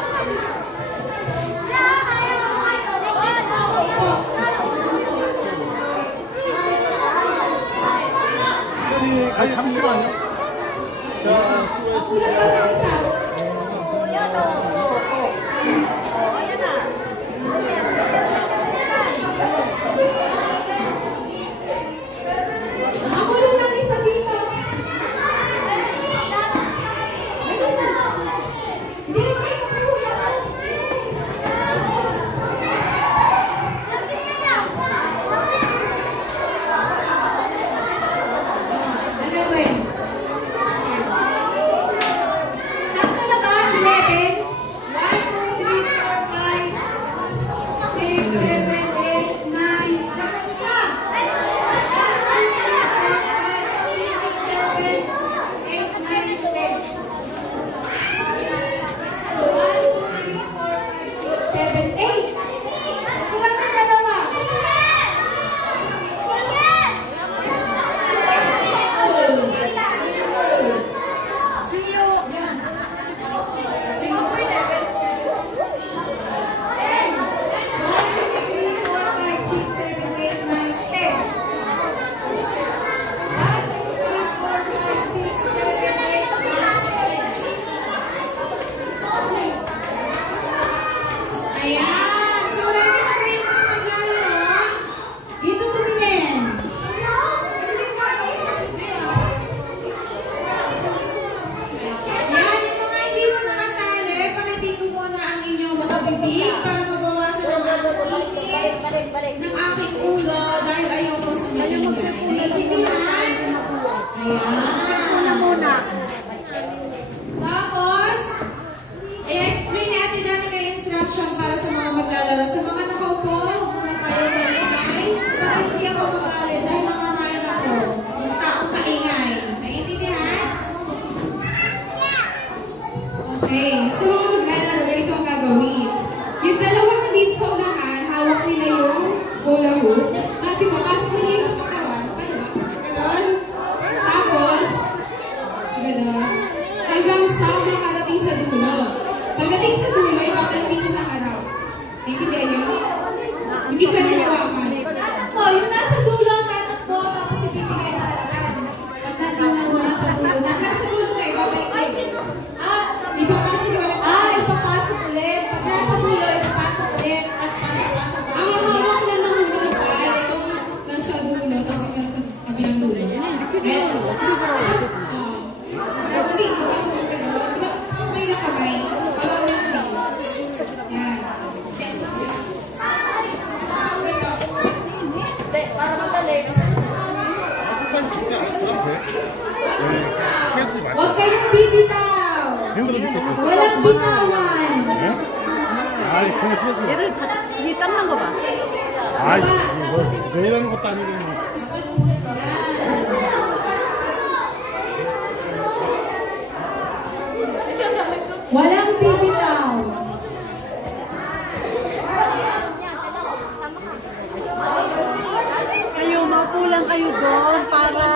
아니 잠시만요. 자, 수고했습니다. ng aking ulo dahil ayoko sa maingay. Naiintindihan? Ayan. Muna. Tapos, i-explain natin namin may instruction para sa mga maglalaro. Sa mga nakaupo, muna tayo maingay. Para hindi ako magalit dahil nakakain ako ng taong kaingay. Naiintindihan? Okay. So, mga maglalaro, ganito ang gagawin. Yung dalawang nandito sa unahan, hawak nila yung hula hoop. Kasi papasok nila yung sa katawan. Ganon. Tapos, ganon. Hanggang sa makarating sa dulo. Pagdating sa dulo, ipapalating ko sa harap. Naintindihan nyo? Hindi pwede hawakan. O, yung nasa dulo ang tatakbo, tapos ibibigay sa harapan. Pagdating na nasa dulo. Nasa dulo kayo, babalik kayo. Ipapasok ko ulit. Ipapasok ulit. Pag nasa dulo, ipapasok ulit. Pasok. Ang hawak na ng hula pa, itong nasa dulo, tapos yung nasa kabilang dulo. Yes? Hindi, ipapasok ulit ka doon. Diba, kamay na kamay. Palaw na kamay. Yan. Yes. Hindi, para madali. Huwag kayong bibitaw. 힘들어 죽겠어. Walang bitawan. 예? 아니, 그거 싫었어. 얘들 다 땀난 거 봐. 아이, 왜 이러는 것도 아니고. Walang bibitaw. Kayo, mapulang kayo doon para...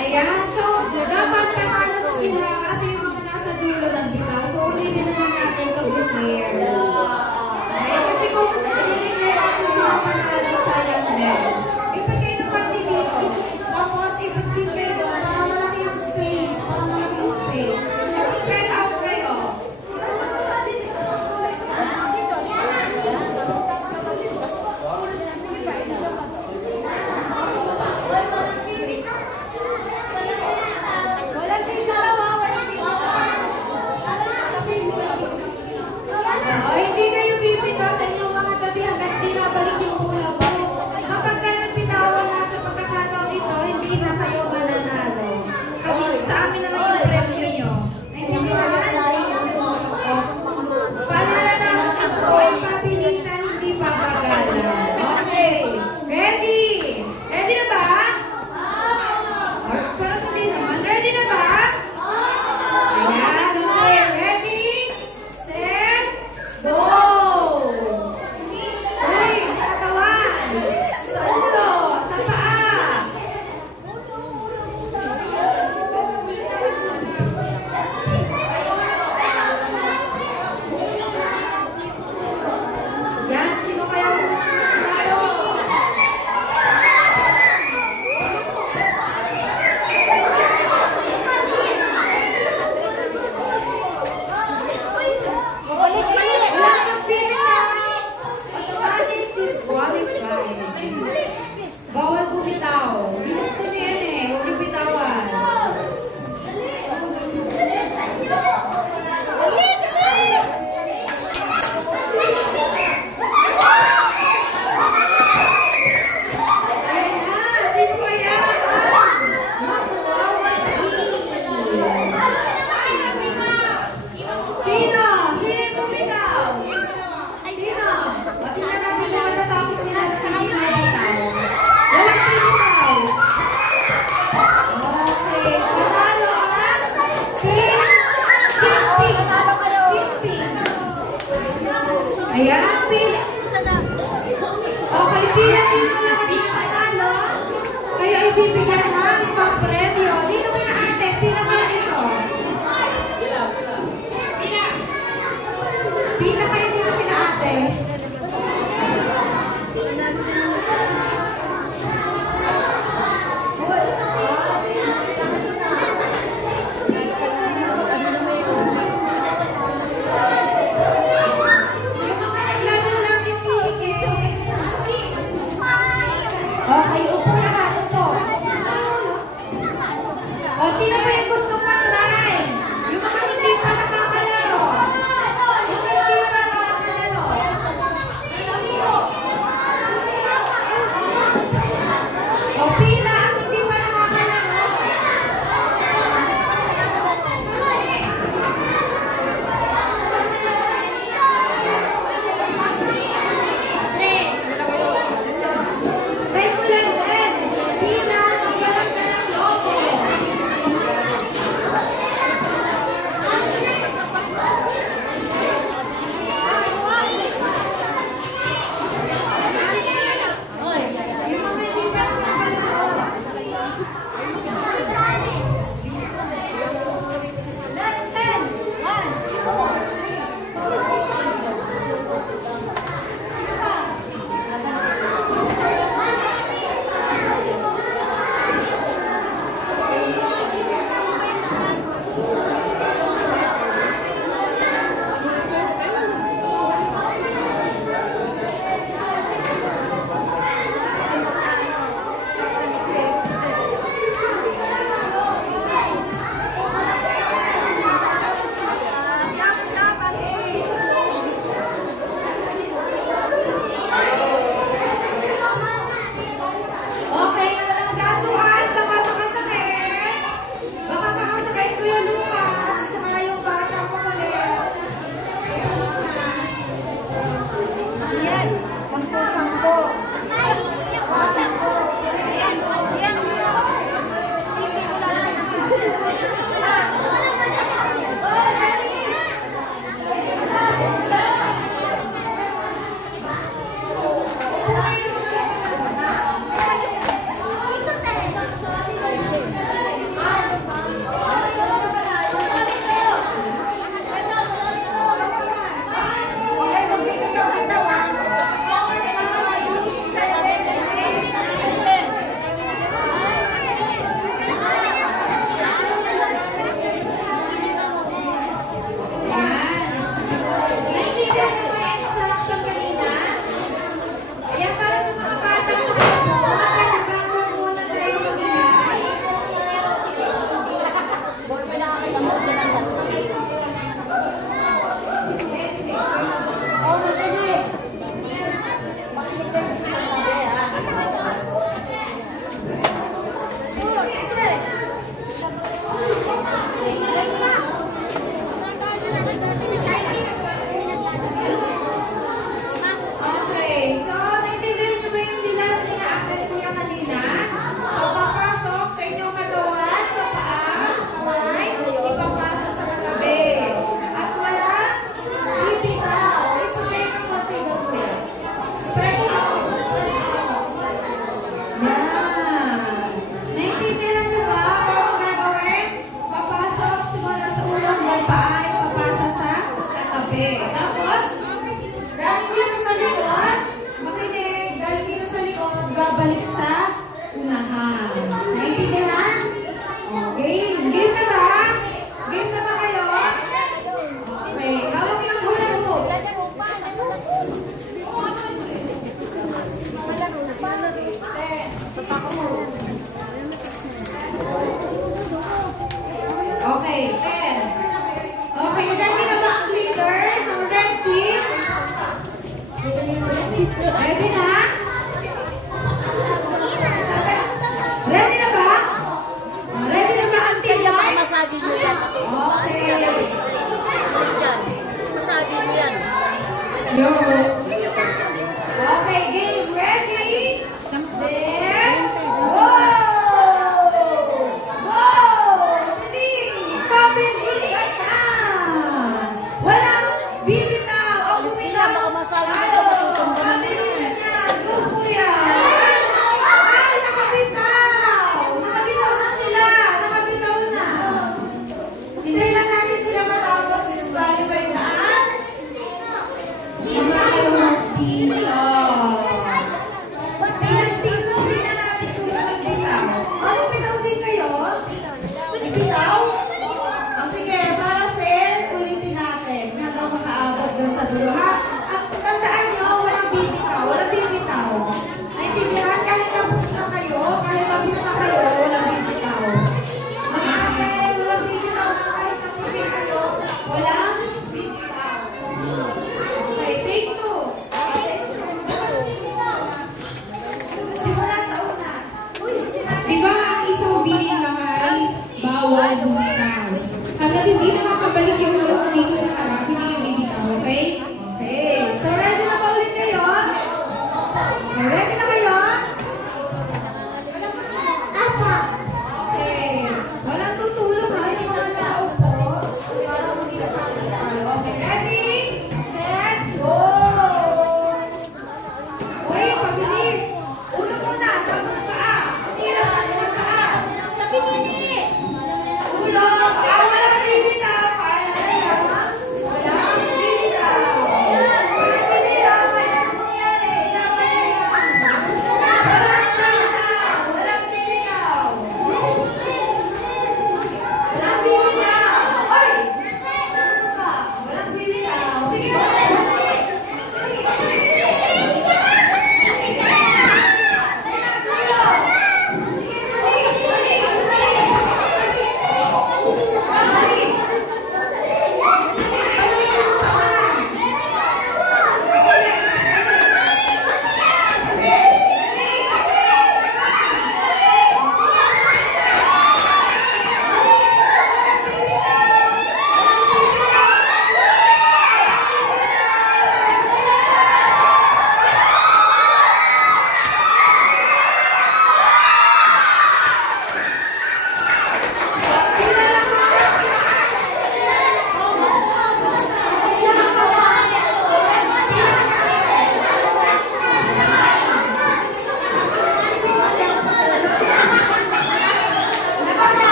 Ayan, so dapat panalo na sila kasi yung mga nasa dulo ng bitaw. So ulitin na lang natin to prepare. Okay, kasi kung hindi natin sila panalo, sayang din. Ipag kayo ng pagdi dito. Tapos ipag din kayo doon, malaki yung space. Malaki yung space. Mag-spread out kayo. Hindi kayo bibitaw sa inyong mga tabi hanggang di nabalik yung ulam mo. Kapag ka nagbitawan na sa pagkakataong ito, hindi na kayo mananalo. Sa amin na lang yung premyo nyo. Paalala naman ito ay pabilisan, hindi papagalan. Okay. Ready? Ready na ba? Parang hindi naman. Ready na ba? Ayan. Okay. Ready? Set. Go! Uy, sa katawan! Sa ulo! Sa paa! Yan, sino kaya tayo? Wala nang bibitaw. Automatic disqualified. Bawal bumitaw. Ginusto niya yan eh. Huwag yung bitawan. Ayan na. Sino kaya? Sino? Sino yung bumitaw? Sino? Tingnan natin siya matatapos nila sa hindi bumitaw. Walang bumitaw. Okay. Panalo ang Team Chimping. Ayan. Okay, pila dito na kami panalo. Kayo ay bibigyan ng ibang premyo. Dito kayo na ate. Pila kayo dito. Pila kayo dito kina ate. Yung mga naglaro lang yung hihigit. Okay, upo lahat. Upo. O, sino pa yung gustong mag-try? Yung mga hindi pa nakakalaro. Yung hindi pa nakakalaro. O, pila ang hindi pa nakakalaro. Try mo lang din. Pila, magkaroon ka ng logo. Yo. Okay, game ready? Set. Go! Go! Dali! Pabilis na! Walang bibitaw! Ang bumitaw! Pabilis na! Go, kuya! Ay, nakabitaw! Nakabitaw na sila! Nakabitaw na! Hintayin lang natin sila matapos. Disqualified na ang Pinagtipunin na natin kung nagbitaw. Ano, bitaw din kayo? Bitaw? O sige, para fair, ulitin natin hanggang makaabot doon sa dulo, ha? At tandaan nyo, walang bibitaw. Walang bibitaw. Naintindihan, kahit tapos na kayo, walang bibitaw. Okay, walang bibitaw. Kahit tapos na kayo, walang bibitaw. Okay, take two. Simula sa una. Di ba ang isang bilin naman, bawal bumitaw. Hanggang hindi na makabalik yung laro dito sa harap, hindi na bibitaw, okay? Okay. So, ready na ba ulit kayo? Okay, ready na kayo? Apa. Okay. Walang tutulong ha, yung mga naupo para hindi na tayo. Okay, ready? Set, go! Uy, pabilis! Ulo muna, tapos paa. Tira ka ng paa. Ulo, paa, walang bibitaw. Paa na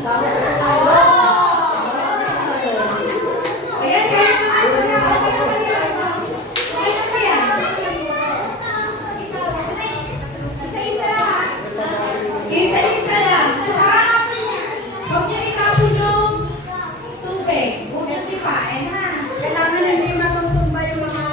Ayan, kaya isa-isa lang. Huwag niyo itapon yung tubig. Huwag niyo sipain, ha? Kailangan hindi matutumba yung mga...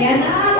Yan na.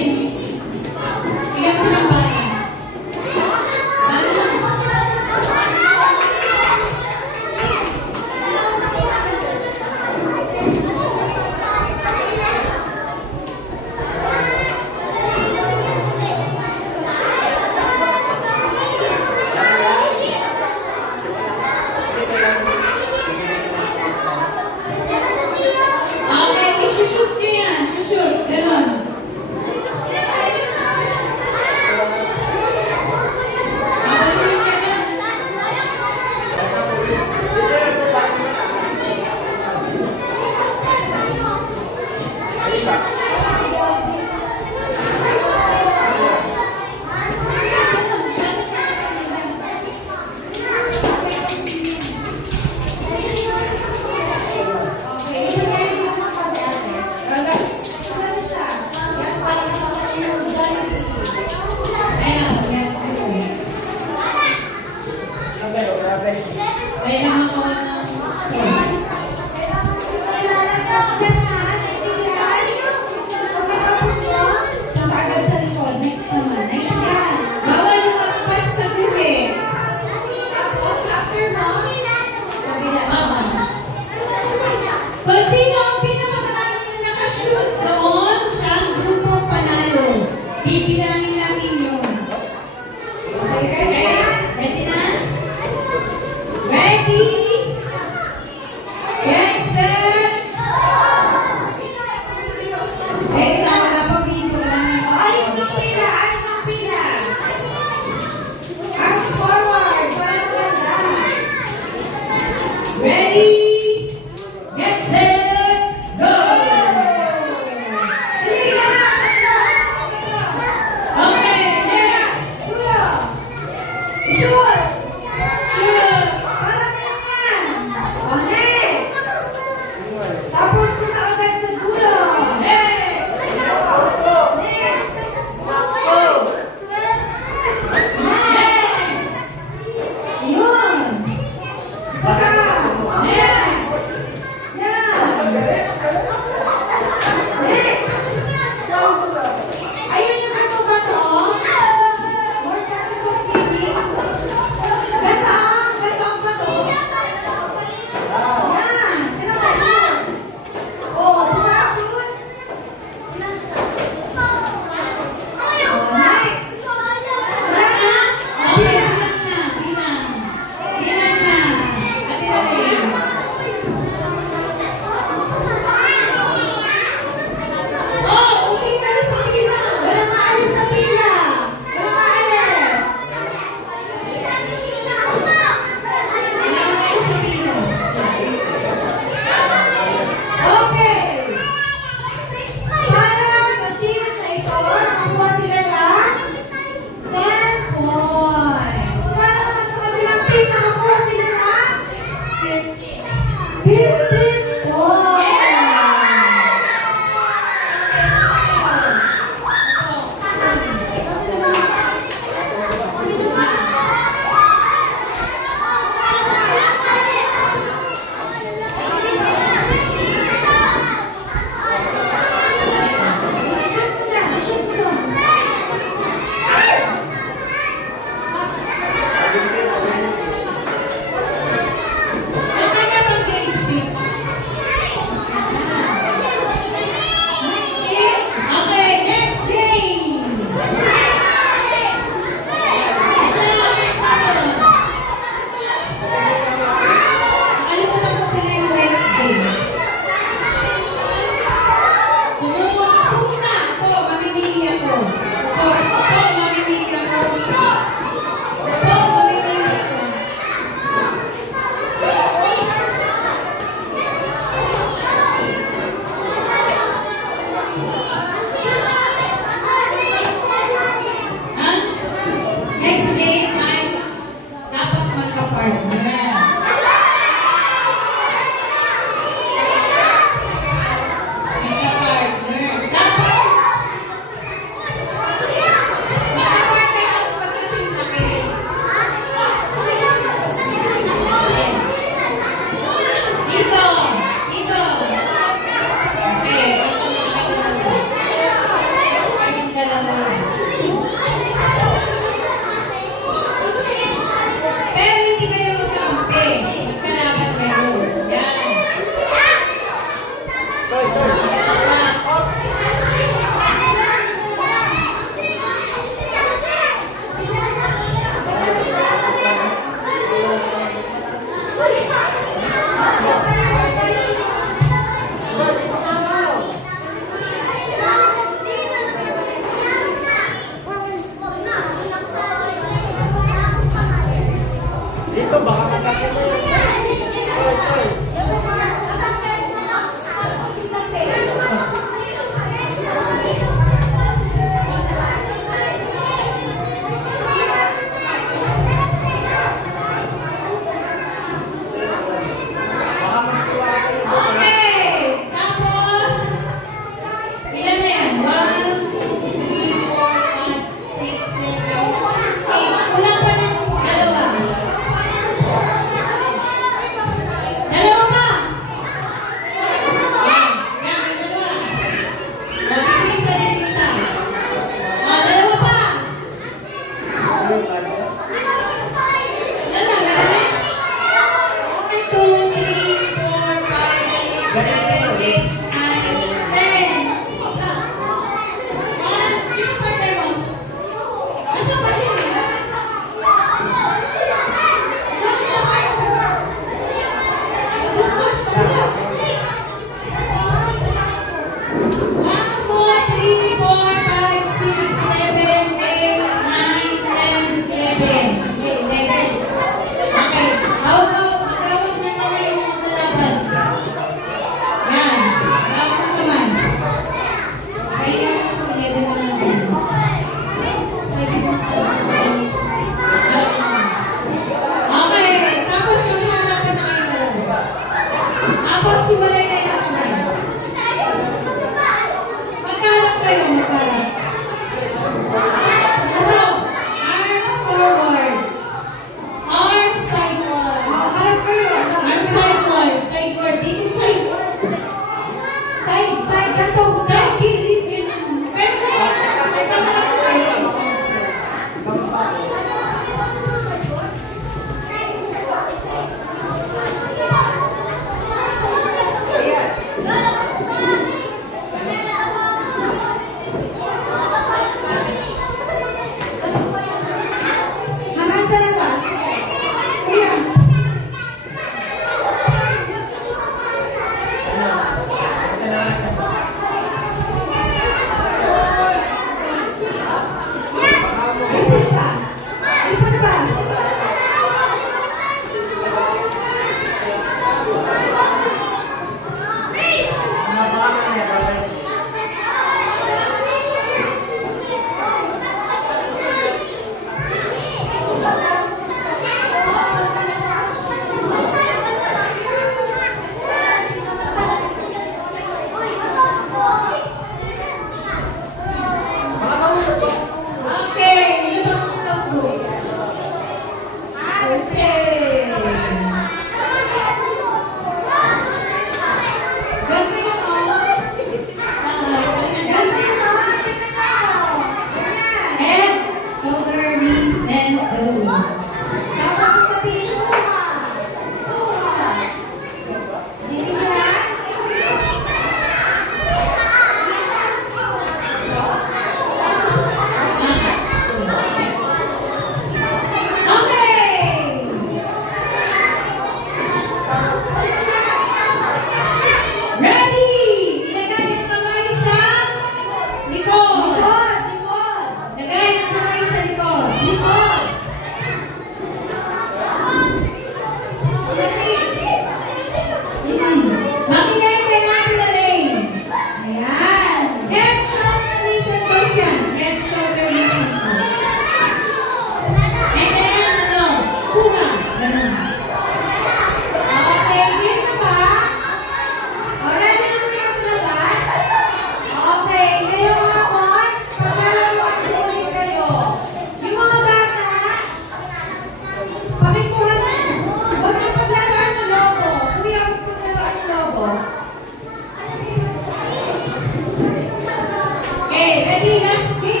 Okay, ready, last game.